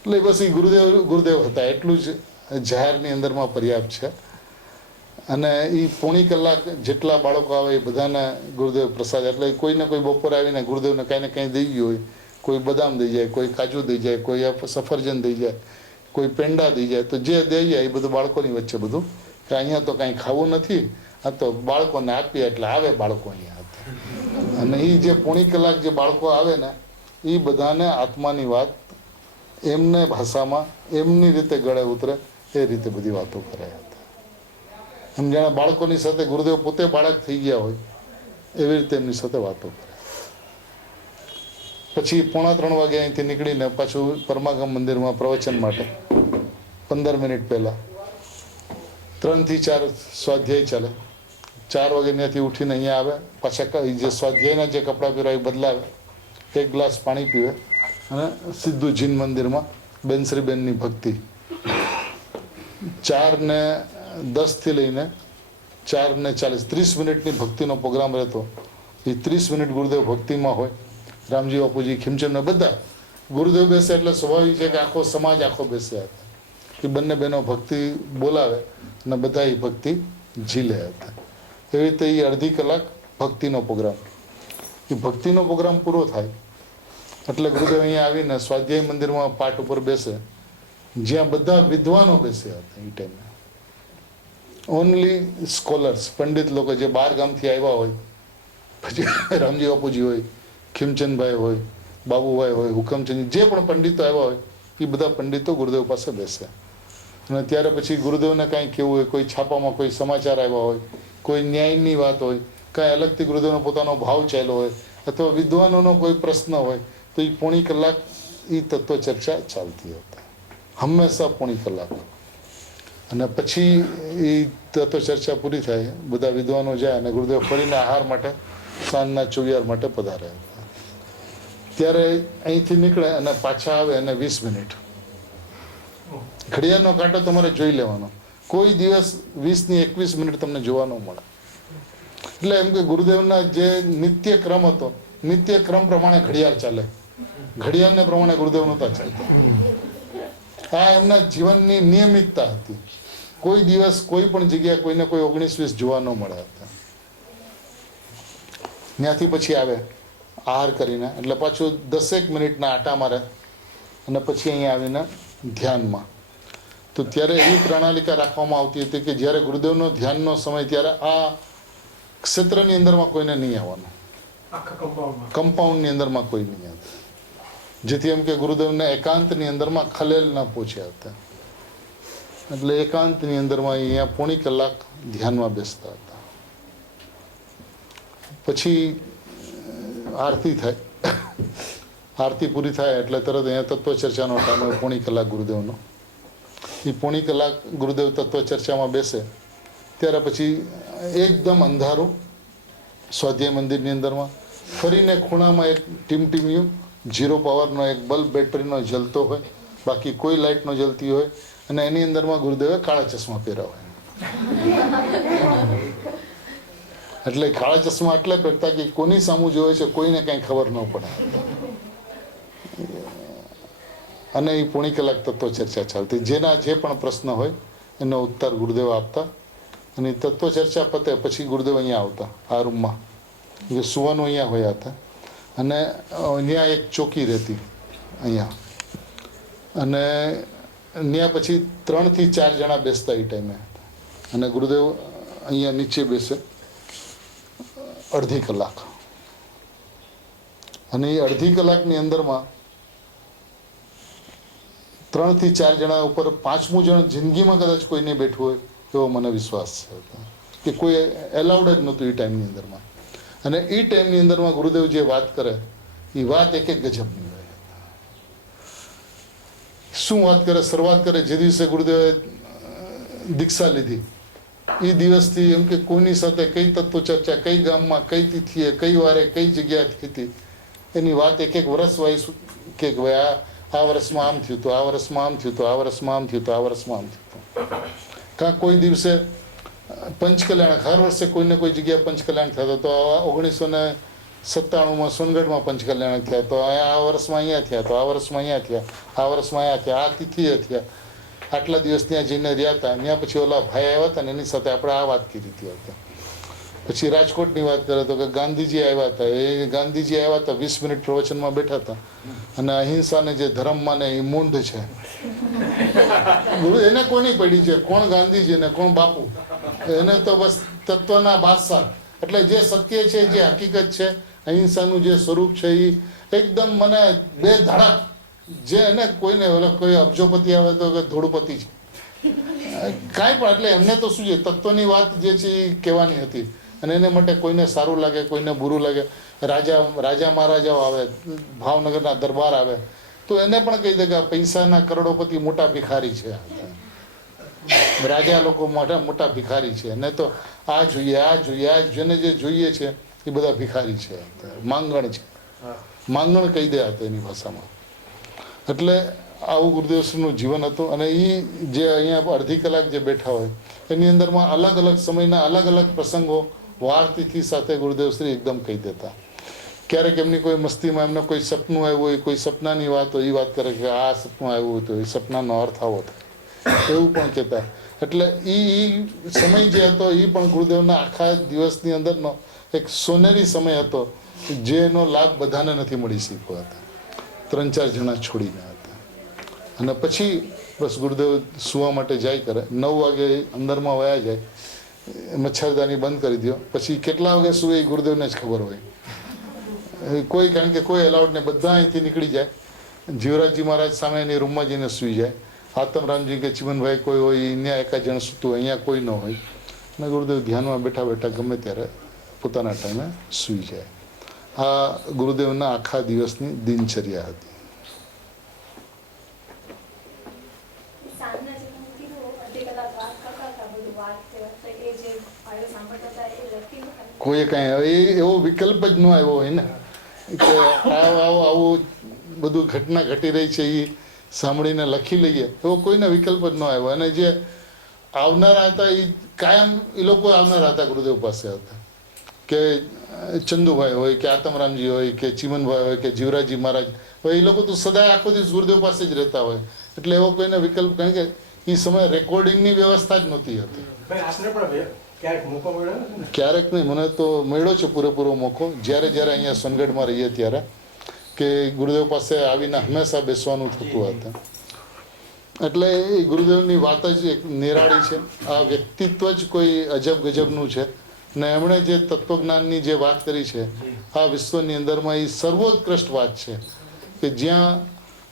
એટલે બસ એ ગુરુદેવ હતા, એટલું જ જાહેરની અંદરમાં પર્યાપ્ત છે. અને એ 1.5 કલાક જેટલા બાળકો આવે એ બધાને ગુરુદેવ પ્રસાદ, એટલે કોઈને કોઈ બપોર આવીને ગુરુદેવને કાંઈ ને કાંઈ દઈ ગયું હોય, કોઈ બદામ દઈ જાય, કોઈ કાજુ દઈ જાય, કોઈ સફરજન દઈ જાય, કોઈ પેંડા દઈ જાય તો જે દઈ જાય એ બધું બાળકોની વચ્ચે બધું કે અહીંયા તો કાંઈ ખાવું નથી, આ તો બાળકોને આપીએ એટલે આવે બાળકો અહીંયા હતા. અને એ જે પોણી કલાક જે બાળકો આવે ને એ બધાને આત્માની વાત એમને ભાષામાં એમની રીતે ગળે ઉતરે એ રીતે બધી વાતો કર્યા હતા. એમ જાણે બાળકોની સાથે ગુરુદેવ પોતે બાળક થઈ ગયા હોય એવી રીતે એમની સાથે વાતો કરે. પછી 2:45 વાગે અહીંથી નીકળીને પાછું પરમાગમ મંદિરમાં પ્રવચન માટે 15 મિનિટ પહેલા 3 થી 4 સ્વાધ્યાય ચાલે. 4 વાગે ત્યાંથી ઉઠીને અહીંયા આવે, પાછા જે સ્વાધ્યાયના જે કપડાં પહેરાય એ બદલાવે, 1 ગ્લાસ પાણી પીવે અને સીધું જીન મંદિરમાં બેનશ્રીબેનની ભક્તિ 4:10 થી લઈને 4:40 30 મિનિટની ભક્તિનો પ્રોગ્રામ રહેતો. એ 30 મિનિટ ગુરુદેવ ભક્તિમાં હોય. રામજી બાપુજી, ખીમચંદ બધા ગુરુદેવ બેસે એટલે સ્વાભાવિક છે કે આખો સમાજ આખો બેસ્યા હતા. એ બંને બહેનો ભક્તિ બોલાવે અને બધા એ ભક્તિ ઝીલે હતા. એવી રીતે એ અડધી કલાક ભક્તિનો પ્રોગ્રામ. એ ભક્તિનો પ્રોગ્રામ પૂરો થાય એટલે ગુરુદેવ અહીંયા આવીને સ્વાધ્યાય મંદિરમાં પાઠ ઉપર બેસે, જ્યાં બધા વિદ્વાનો બેસ્યા હતા એ ટાઈમે. ઓનલી સ્કોલર્સ, પંડિત લોકો જે 12 ગામથી આવ્યા હોય, પછી રામજી બાપુજી હોય, ખીમચંદભાઈ હોય, બાબુભાઈ હોય, હુકમચંદ, જે પણ પંડિતો આવ્યા હોય એ બધા પંડિતો ગુરુદેવ પાસે બેસે. અને ત્યારે પછી ગુરુદેવને કાંઈ કહેવું હોય, કોઈ છાપામાં કોઈ સમાચાર આવ્યા હોય, કોઈ ન્યાયની વાત હોય, કાંઈ અલગથી ગુરુદેવનો પોતાનો ભાવ ચાલ્યો હોય, અથવા વિદ્વાનોનો કોઈ પ્રશ્ન હોય, તો એ પોણી કલાક એ તત્વ ચર્ચા ચાલતી હતી, હંમેશા પોણી કલાક. અને પછી એ તત્વ ચર્ચા પૂરી થાય, બધા વિદ્વાનો જાય અને ગુરુદેવ ફરીને આહાર માટે સાંજના ચોવિયાર માટે પધારે હતા. ત્યારે અહીંથી નીકળે અને પાછા આવે અને 20 મિનિટ ઘડિયાળનો કાંટો તમારે જોઈ લેવાનો. કોઈ દિવસ 20 ની 21 મિનિટ તમને જોવા ન મળે. એટલે એમ કે ગુરુદેવના જે નિત્ય ક્રમ હતો, નિત્ય ક્રમ પ્રમાણે ઘડિયાળ ચાલે, ઘડિયાળને પ્રમાણે ગુરુદેવ નહોતા ચાલતા. આ એમના જીવનની નિયમિતતા હતી. કોઈ દિવસ કોઈ પણ જગ્યાએ કોઈને કોઈ 19-20 જોવા ન મળ્યા હતા. ત્યાંથી પછી આવે આહાર કરીને, એટલે પાછું 10 મિનિટના આટા મારે અને પછી અહીંયા આવીને ધ્યાનમાં. તો ત્યારે એવી પ્રણાલિકા રાખવામાં આવતી હતી કે જ્યારે ગુરુદેવનો ધ્યાનનો સમય ત્યારે આ ક્ષેત્રની અંદરમાં કોઈને નહીં આવવાનું, કમ્પાઉન્ડની અંદરમાં કોઈ નહીં આવતું, જેથી એમ કે ગુરુદેવને એકાંતની અંદરમાં ખલેલ ન પહોંચ્યા હતા. એટલે એકાંતની અંદરમાં અહીંયા પોણી કલાક ધ્યાનમાં બેસતા હતા. પછી આરતી થાય, આરતી પૂરી થાય એટલે તરત અહીંયા તત્વ ચર્ચાનો ટાઈમ હોય, પોણી કલાક ગુરુદેવનો. એ પોણી કલાક ગુરુદેવ તત્વ ચર્ચામાં બેસે ત્યારે પછી એકદમ અંધારું સ્વાધ્યાય મંદિરની અંદરમાં. ફરીને ખૂણામાં એક ટીમટીમિયું 0 પાવરનો એક બલ્બ બેટરીનો જલતો હોય, બાકી કોઈ લાઇટ ન જલતી હોય. અને એની અંદરમાં ગુરુદેવે કાળા ચશ્મા પહેર્યા હોય. એટલે કાળા ચશ્મા એટલે પહેરતા કે કોની સામું જોવે છે કોઈને કાંઈ ખબર ન પડે. અને એ પોણી કલાક તત્વ ચર્ચા ચાલતી. જેના જે પણ પ્રશ્ન હોય એનો ઉત્તર ગુરુદેવ આપતા. અને તત્વ ચર્ચા પતે પછી ગુરુદેવ અહીંયા આવતા આ રૂમમાં, સુવાનું અહીંયા હોયા હતા. અને અહીંયા એક ચોકી રહેતી અહીંયા, અને ત્યાં પછી 3 થી 4 જણા બેસતા એ ટાઈમે. અને ગુરુદેવ અહીંયા નીચે બેસે અડધી કલાક. અને એ અડધી કલાકની અંદરમાં 3 થી 4 જણા ઉપર 5મું જણ જિંદગીમાં કદાચ કોઈને બેઠું હોય એવો મને વિશ્વાસ છે કે કોઈ એલાઉડ જ નહોતું એ ટાઈમની અંદરમાં. અને એ ટાઈમની અંદરમાં ગુરુદેવ જે વાત કરે એ વાત એક ગજબની હોય. શું વાત કરે, શરૂઆત કરે જે દિવસે ગુરુદેવે દીક્ષા લીધી એ દિવસથી એમ કે કોઈની સાથે કઈ તત્વ ચર્ચા, કઈ ગામમાં કઈ તિથિએ, કઈ વારે, કઈ જગ્યાએ હતી એની વાત એક વર્ષ વાઇઝ કે ભાઈ આ વર્ષમાં આમ થયું હતું, આ વર્ષમાં આમ થયું હતું, આ વર્ષમાં આમ થયું હતું, આ વર્ષમાં આમ થયું હતું. કાં કોઈ દિવસે પંચકલ્યાણ, હર વર્ષે કોઈને કોઈ જગ્યાએ પંચકલ્યાણ થતો તો 1997માં સોનગઢમાં પંચકલ્યાણ થયા, તો આ વર્ષમાં અહીંયા થયા, તો આ વર્ષમાં અહીંયા થયા, આ વર્ષમાં અહીંયા થયા, આ તિથિએ થયા. આટલા દિવસ ત્યાં જઈને રહ્યા હતા. ત્યાં પછી ઓલા ભાઈ આવ્યા હતા ને એની સાથે આપણે આ વાત કરી હતી. પછી રાજકોટની વાત કરે તો કે ગાંધીજી આવ્યા હતા. એ ગાંધીજી આવ્યા હતા, 20 મિનિટ પ્રવચનમાં બેઠા હતા. અને અહિંસાને જે ધર્મ માને એ મૂંઢ છે એને કોની પડી છે, કોણ ગાંધીજી ને કોણ બાપુ, એને તો બસ તત્વના બાદશાહ. એટલે જે સત્ય છે, જે હકીકત છે, અહિંસાનું જે સ્વરૂપ છે એ એકદમ મને બે ધડક, જે એને કોઈને કોઈ અબજોપતિ આવે તો કે ધૂળપતિ છે કાંઈ પણ, એટલે એમને તો શું છે, તત્વની વાત જે છે એ કહેવાની હતી. અને એને માટે કોઈને સારું લાગે, કોઈને બુરું લાગે, રાજા મહારાજાઓ આવે, ભાવનગરના દરબાર આવે તો એને પણ કહી દે કે પૈસાના કરોડોપતિ મોટા ભિખારી છે, રાજા લોકો મોટા ભિખારી છે, ને તો આ જોઈએ, આ જોઈએ, આ જેને જે જોઈએ છે એ બધા ભિખારી છે, માંગણ છે, માંગણ કહી દે હતા એની ભાષામાં. એટલે આવું ગુરુદેવશ્રીનું જીવન હતું. અને એ જે અહીંયા અડધી કલાક જે બેઠા હોય એની અંદરમાં અલગ અલગ સમયના અલગ અલગ પ્રસંગો વાર તિથિ સાથે ગુરુદેવશ્રી એકદમ કહી દેતા. ક્યારેક એમની કોઈ મસ્તીમાં એમને કોઈ સપનું આવ્યું હોય, કોઈ સપનાની વાત હોય, એ વાત કરે કે આ સપનું આવ્યું હતું, એ સપનાનો અર્થ આવો થાય, એવું પણ કહેતા. એટલે એ સમય જે હતો એ પણ ગુરુદેવના આખા દિવસની અંદરનો એક સોનેરી સમય હતો, જેનો લાભ બધાને નથી મળી શક્યો હતા, 3-4 જણા છોડીને હતા. અને પછી બસ ગુરુદેવ સુવા માટે જાય કરે, 9 વાગે અંદરમાં વયા જાય, મચ્છરદાની બંધ કરી દો, પછી કેટલા વાગે સુવે એ ગુરુદેવને જ ખબર હોય. કોઈ, કારણ કે કોઈ અલાઉડ ને, બધા અહીંથી નીકળી જાય. જીવરાજજી મહારાજ સામે એની રૂમમાં જઈને સૂઈ જાય, આત્મરામજી કે ચિમનભાઈ કોઈ હોય અહીંયા એકાદ જણ સૂતું હોય, અહીંયા કોઈ ન હોય. અને ગુરુદેવ ધ્યાનમાં બેઠા બેઠા ગમે ત્યારે પોતાના ટાઈમે સૂઈ જાય. આ ગુરુદેવના આખા દિવસની દિનચર્યા હતી. સાંજના જે તમે કીધું અડધી કલાક વાત કરતા હતા, બધું વાત એ જે ફાઇલ સાંભળતા હતા એ લખી કોઈએ કાંઈ એવો વિકલ્પ જ ન આવ્યો હોય ને કે આવું બધું ઘટના ઘટી રહી છે એ સાંભળીને લખી લઈએ, એવો કોઈને વિકલ્પ જ ન આવ્યો. અને જે આવનારા હતા એ કાયમ એ લોકો આવનારા હતા, ગુરુદેવ પાસે હતા. કે ચંદુભાઈ હોય કે આત્મરામજી હોય કે ચિમનભાઈ હોય કે જીવરાજી મહારાજ હોય, એ લોકો તો સદાય આખો દિવસ ગુરુદેવ પાસે જ રહેતા હોય. એટલે એવો કોઈને વિકલ્પ, કારણ કે એ સમયે રેકોર્ડિંગની વ્યવસ્થા જ નહોતી હતી. ક્યારેક નહીં, મને તો મળ્યો છે પૂરેપૂરો મોકો, જ્યારે અહીંયા સોનગઢમાં રહીએ ત્યારે, કે ગુરુદેવ પાસે આવીને હંમેશા બેસવાનું થતું હતું. એટલે એ ગુરુદેવની વાત જ એક નિરાળી છે. આ વ્યક્તિત્વ જ કોઈ અજબ ગજબનું છે. ને એમણે જે તત્વજ્ઞાનની જે વાત કરી છે આ વિશ્વની અંદરમાં, એ સર્વોત્કૃષ્ટ વાત છે કે જ્યાં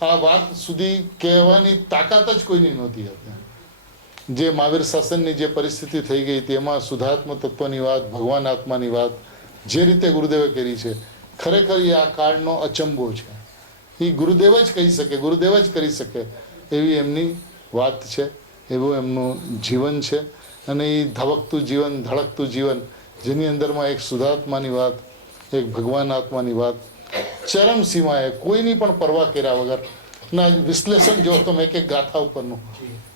આ વાત સુધી કહેવાની તાકાત જ કોઈની નહોતી હતી. જે મહાવીર શાસનની જે પરિસ્થિતિ થઈ ગઈ તેમાં શુદ્ધાત્મ તત્વની વાત, ભગવાન આત્માની વાત જે રીતે ગુરુદેવે કરી છે, ખરેખર એ આ કાળનો અચંબો છે. એ ગુરુદેવ જ કહી શકે, ગુરુદેવ જ કરી શકે એવી એમની વાત છે, એવું એમનું જીવન છે. અને એ ધબકતું જીવન, ધડકતું જીવન, જેની અંદરમાં એક શુદ્ધાત્માની વાત, એક ભગવાન આત્માની વાત, ચરમ સીમાએ કોઈની પણ પરવા કર્યા વગર ના વિશ્લેષણ જો તમે એક ગાથા ઉપરનું,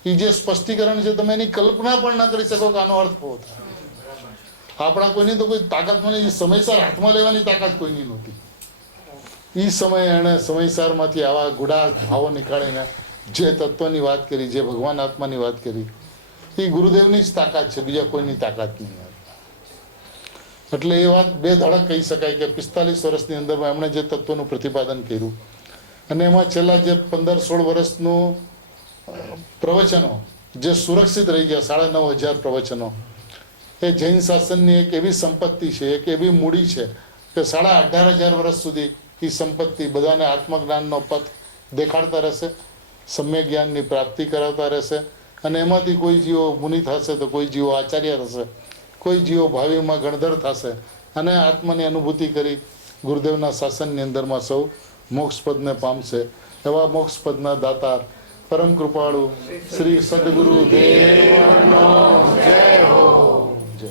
એ જે સ્પષ્ટીકરણ છે તમે એની કલ્પના પણ ના કરી શકો કે આનો અર્થ કેવો થાય. આપણા કોઈની તો કોઈ તાકાત મને સમયસર હાથમાં લેવાની તાકાત કોઈની નહોતી. એ સમયે એણે સમયસરમાંથી આવા ગુડા ભાવો નીકાળીને જે તત્વની વાત કરી, જે ભગવાન આત્માની વાત કરી, એ ગુરુદેવની જ તાકાત છે, બીજા કોઈની તાકાત નહીં. એટલે એ વાત બે ધડક કહી શકાય કે 45 વર્ષની અંદરમાં એમણે જે તત્વનું પ્રતિપાદન કર્યું, અને એમાં છેલ્લા જે 15-16 વર્ષનું પ્રવચનો જે સુરક્ષિત રહી ગયા, 9,500 પ્રવચનો, એ જૈન શાસનની એક એવી સંપત્તિ છે, એક એવી મૂડી છે કે 18,500 વર્ષ સુધી એ સંપત્તિ બધાને આત્મજ્ઞાનનો પથ દેખાડતા રહેશે, સમ્યક જ્ઞાનની પ્રાપ્તિ કરાવતા રહેશે. અને એમાંથી કોઈ જીવો મુનિ થશે તો કોઈ જીવો આચાર્ય થશે, કોઈ જીવો ભાવિમાં ગણધર થશે, અને આત્માની અનુભૂતિ કરી ગુરુદેવના શાસનની અંદરમાં સૌ મોક્ષપદને પામશે. એવા મોક્ષપદના દાતાર પરમ કૃપાળુ શ્રી સદગુરુ દેવનો જય હો. જય.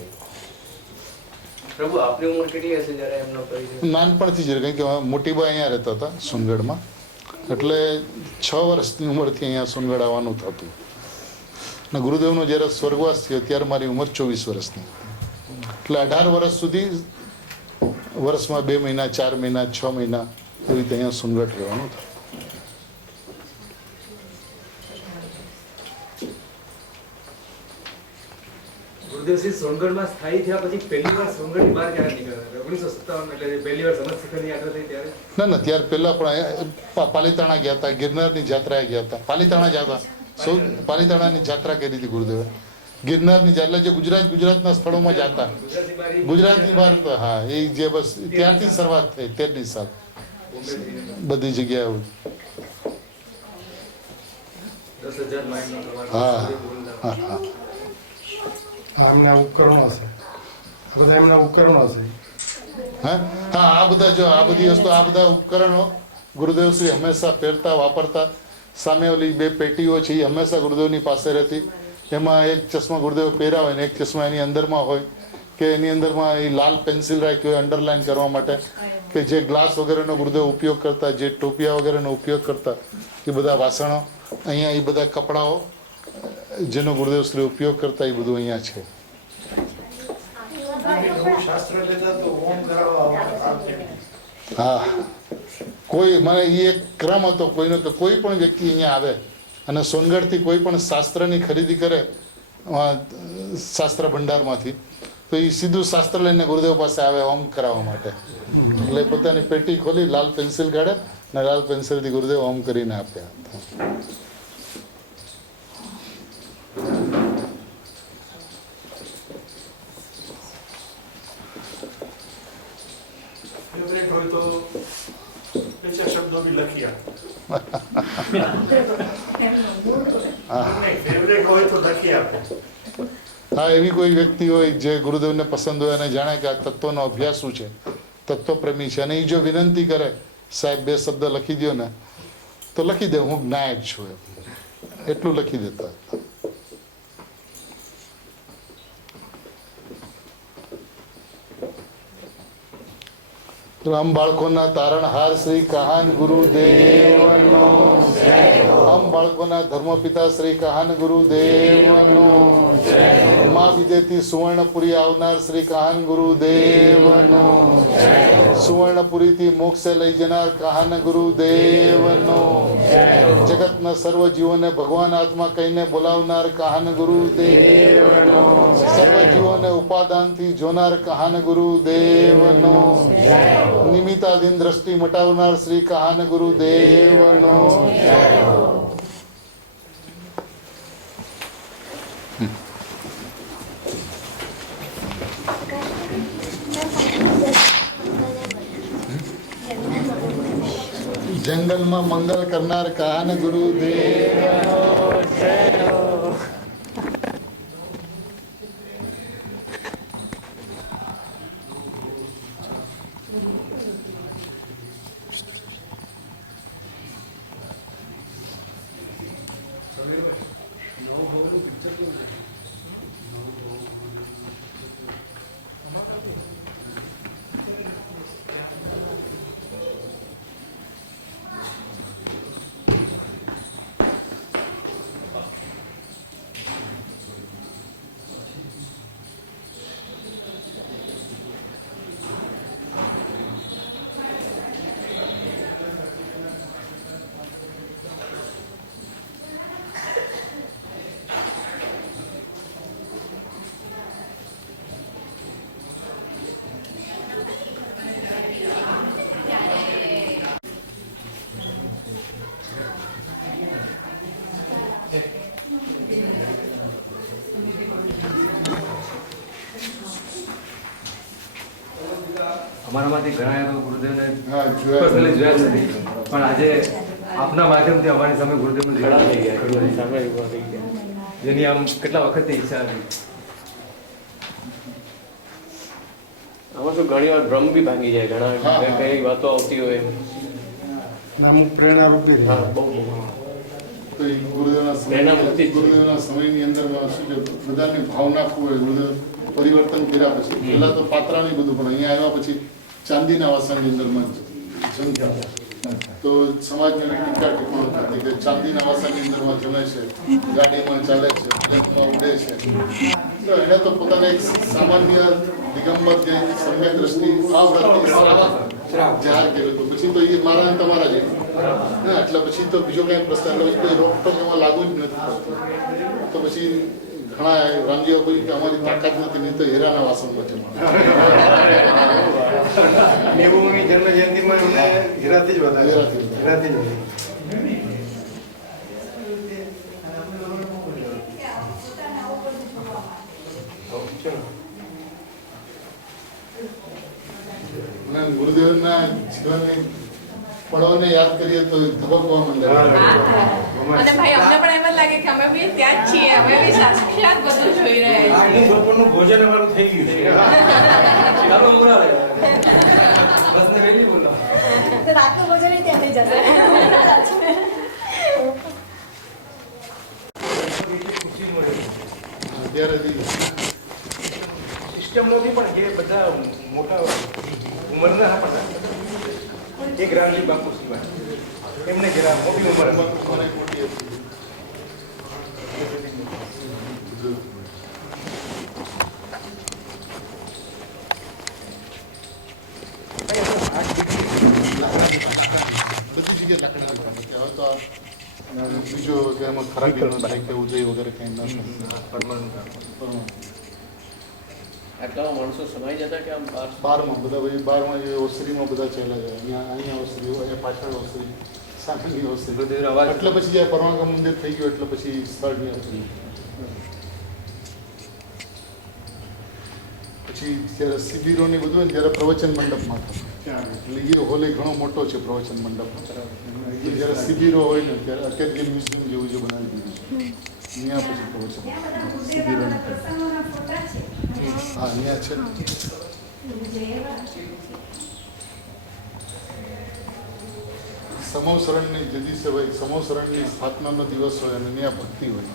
પ્રભુ આપની ઉંમર કેટલી હશે જ્યારે એમનો પરિચય? નાનપણથી જ, કારણ કે મોટીબા અહીંયા રહેતા હતા સોનગઢમાં, એટલે 6 વર્ષની ઉંમરથી અહીંયા સોનગઢ આવવાનું થતું. અને ગુરુદેવનો જ્યારે સ્વર્ગવાસ થયો ત્યારે મારી ઉંમર 24 વર્ષની, એટલે 18 વર્ષ સુધી વર્ષમાં 2 મહિના, 4 મહિના, 6 મહિના એવી રીતે અહીંયા સોનગઢ રહેવાનું થતું. ગુરુદેવશ્રી સોનગઢમાં સ્થાયી થયા પછી પહેલી વાર સોનગઢની બહાર ક્યારે નીકળ્યા? 1957 એટલે પહેલી વાર સમસ્ત શિખરની યાત્રા થઈ ત્યારે? ના ત્યાર પહેલા પણ પાલીતાણા ગયા હતા, ગિરનારની જાત્રાએ ગયા હતા. પાલીતાણા ગયા હતા, પાલીતાણાની જાત્રા કરી હતી ગુરુદેવે. ગિરનારની જાત્રા જે ગુજરાતના સ્થળોમાં જતા, ગુજરાતની બહાર તો હા, એ જે બસ ત્યારથી શરૂઆત થઈ 13ની સાલ બધી જગ્યાએ. 10,000 માઇલનો પ્રવાસ. હા હા હા એમના ઉપકરણો છે, આ બધા એમના ઉપકરણો છે. હા આ બધા જો આ બધી વસ્તુ, આ બધા ઉપકરણો ગુરુદેવશ્રી હંમેશા પહેરતા વાપરતા. સામે ઓલી 2 પેટીઓ છે એ હંમેશા ગુરુદેવની પાસે રહેતી. એમાં એક ચશ્મા ગુરુદેવ પહેર્યા હોય ને એક ચશ્મા એની અંદરમાં હોય, કે એની અંદરમાં એ લાલ પેન્સિલ રાખી હોય અંડરલાઈન કરવા માટે, કે જે ગ્લાસ વગેરેનો ગુરુદેવ ઉપયોગ કરતા, જે ટોપિયા વગેરેનો ઉપયોગ કરતા, એ બધા વાસણો અહીંયા, એ બધા કપડાઓ જેનો ગુરુદેવશ્રી ઉપયોગ કરતા, એ બધું અહીંયા છે. શાસ્ત્ર લેતા તો ઓમ કરાવવા હા કોઈ મને એ એક ક્રમ હતો કોઈનો, કે કોઈ પણ વ્યક્તિ અહીંયા આવે અને સોનગઢથી કોઈ પણ શાસ્ત્રની ખરીદી કરે શાસ્ત્ર ભંડારમાંથી, તો એ સીધું શાસ્ત્ર લઈને ગુરુદેવ પાસે આવે ઓમ કરાવવા માટે. એટલે પોતાની પેટી ખોલી લાલ પેન્સિલ કાઢે અને લાલ પેન્સિલથી ગુરુદેવ ઓમ કરીને આપ્યા. ફેવરેટ હોય તો બીજા શબ્દો બી લખ્યા. ફેવરેટ હોય તો લખી આપે. હા એવી કોઈ વ્યક્તિ હોય જે ગુરુદેવને પસંદ હોય અને જાણે કે આ તત્વનો અભ્યાસ શું છે, તત્વપ્રેમી છે, અને એ જો વિનંતી કરે સાહેબ 2 શબ્દ લખી દો ને, તો લખી દે હું જ્ઞાયક છું એટલું લખી દેતા. આમ બાળકોના તારણહાર શ્રી કહાન ગુરુદેવનો, આમ બાળકોના ધર્મપિતા શ્રી કહાન ગુરુદેવનો, મા વિદેથી સુવર્ણપુરી આવનાર શ્રી કહાન ગુરુદેવનો, સુવર્ણપુરીથી મોક્ષે લઈ જનાર કહાન ગુરુદેવનો, જગતના સર્વ જીવોને ભગવાન આત્મા કહીને બોલાવનાર કહાન ગુરુદેવનો, સર્વ જીવોને ઉપાદાનથી જોનાર કહાન ગુરુદેવનો, નિમિત્તાધીન દ્રષ્ટિ મટાવનાર શ્રી કહાન ગુરુદેવનો. જંગલમાં મંગલ કરનાર કહાન ગુરુદેવનો. અમારામાંથી ઘણા એવા ગુરુદેવને હા, જોયા. personally જોયા જ નથી, પણ આજે આપના માધ્યમથી અમારી સામે ગુરુદેવનું ઘણા જોડા થઈ ગયા, ઘણી સામે ઉભા થઈ ગયા. જેની આમ કેટલા વખતથી ઈચ્છા હતી. આમાં શું ઘણી વાર ભ્રમ બી ભાંગી જાય, હા, ઘણા હા. કઈ વાતો આવતી હોય એમ. અમુક પ્રેરણારૂપ બી હા, બહુ તો એ ગુરુદેવના પ્રેરણા મળતી જ છે. ગુરુદેવના સમયની અંદર શું છે, બધાની ભાવના ખૂબ હોય. ગુરુદેવ પરિવર્તન કર્યા પછી પહેલા તો પાત્રાની બધું, પણ અહીંયા આવ્યા પછી ચાંદીના વાસણની અંદરમાં જમ્યા. તો સમાજને ટીકા ટિપ્પણો થતી કે ચાંદીના વાસણની અંદરમાં જમે છે, ગાડીમાં ચાલે છે, પ્લેનમાં ઉડે છે. તો એને તો પોતાને એક સામાન્ય દિગંબર જે સમ્યક દ્રષ્ટિ આ વ્રતની જાહેર કર્યું હતું. પછી તો એ મારા અને તમારા જ એટલે પછી તો બીજો કઈ પ્રશ્ન એટલે કોઈ રોકટોક એમાં લાગુ જ નથી પડતો. તો પછી ઘણા રામજી બાપુ કે અમારી તાકાત નથી, નહીં તો હીરાના વાસણ બચે. નેવુંની જન્મ જયંતિમાં એમને હીરાથી જ વધારે હીરાથી જ. હીરાથી જ વધારે. અને ગુરુદેવના જીવનની પળોને યાદ કરીએ તો ધબકવા માંડે. અને ભાઈ અમને પણ એમ જ લાગે કે અમે બી ત્યાં જ છીએ, અમે બી સાક્ષાત બધું જોઈ રહ્યા છીએ. આજનું બપોરનું ભોજન અમારું થઈ ગયું છે. ચાલો ઉમરા બસ ને વેલી બોલો તો રાતનું ભોજન ય ત્યાં થઈ જશે. અત્યારે સિસ્ટમ નથી પણ જે બધા મોટા ઉંમરના હતા એક રામજી બાપુ સિવાય એમને જરા મોટી ઉંમર હતી. કોને મોટી હતી. બધી જગ્યાએ લાકડાના કામ હતી. હવે તો બીજો કે એમાં ખરાબી ન થાય કે ઉદય વગેરે કંઈ ન થાય. આટલામાં માણસો સમાઈ જતા કે આમ બહાર બારમાં બધા ભાઈ બારમાં જે ઓસરીમાં બધા ચાલ્યા ગયા. અહીંયા ઓસરી, અહીંયા પાછળ ઓસરી, સામેની ઓસરી. ગુરુદેવનો અવાજ એટલે પછી જ્યારે પરવાનગા મંદિર થઈ ગયું એટલે પછી સ્થળની ઓસરી. પછી જ્યારે શિબિરોને બધું હોય ને ત્યારે પ્રવચન મંડપમાં થતું. એટલે એ હોલ ઘણો મોટો છે પ્રવચન મંડપ. એટલે જ્યારે શિબિરો હોય ને ત્યારે અત્યારે જે મ્યુઝિયમ જેવું જે બનાવી દીધું છે ત્યાં પછી પ્રવચન શિબિરોને થાય. હા અહીંયા છે. સમોસરણની જે દિવસે હોય, સમોસરણની સ્થાપનાનો દિવસ હોય અને ત્યાં ભક્તિ હોય.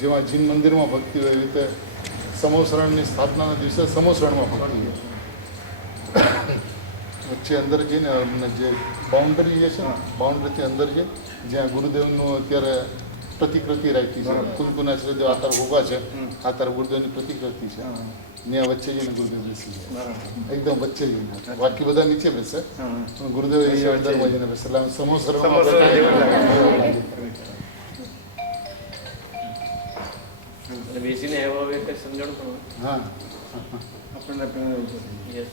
જેમાં જીન મંદિરમાં ભક્તિ હોય એવી રીતે સમોસરણની સ્થાપનાના દિવસે સમોસરણમાં ભક્તિ હોય. વચ્ચે અંદર જઈને અમને જે બાઉન્ડરી જે છે ને, બાઉન્ડરીથી અંદર છે જ્યાં ગુરુદેવનું અત્યારે પ્રતિકૃતિ રાખી છે. કુનકુનાશ્રી દેવ આતાર ઉભા છે, આતાર ગુરુદેવની પ્રતિકૃતિ છે. ત્યાં વચ્ચે જઈને ગુરુદેવ બેસી જાય, એકદમ વચ્ચે જઈને. બાકી બધા નીચે બેસે, ગુરુદેવ એ અંદરમાં જઈને બેસે. એટલે સમોસરમાં બેસીને એવા કંઈ સમજણ પણ હા હોય. Yes.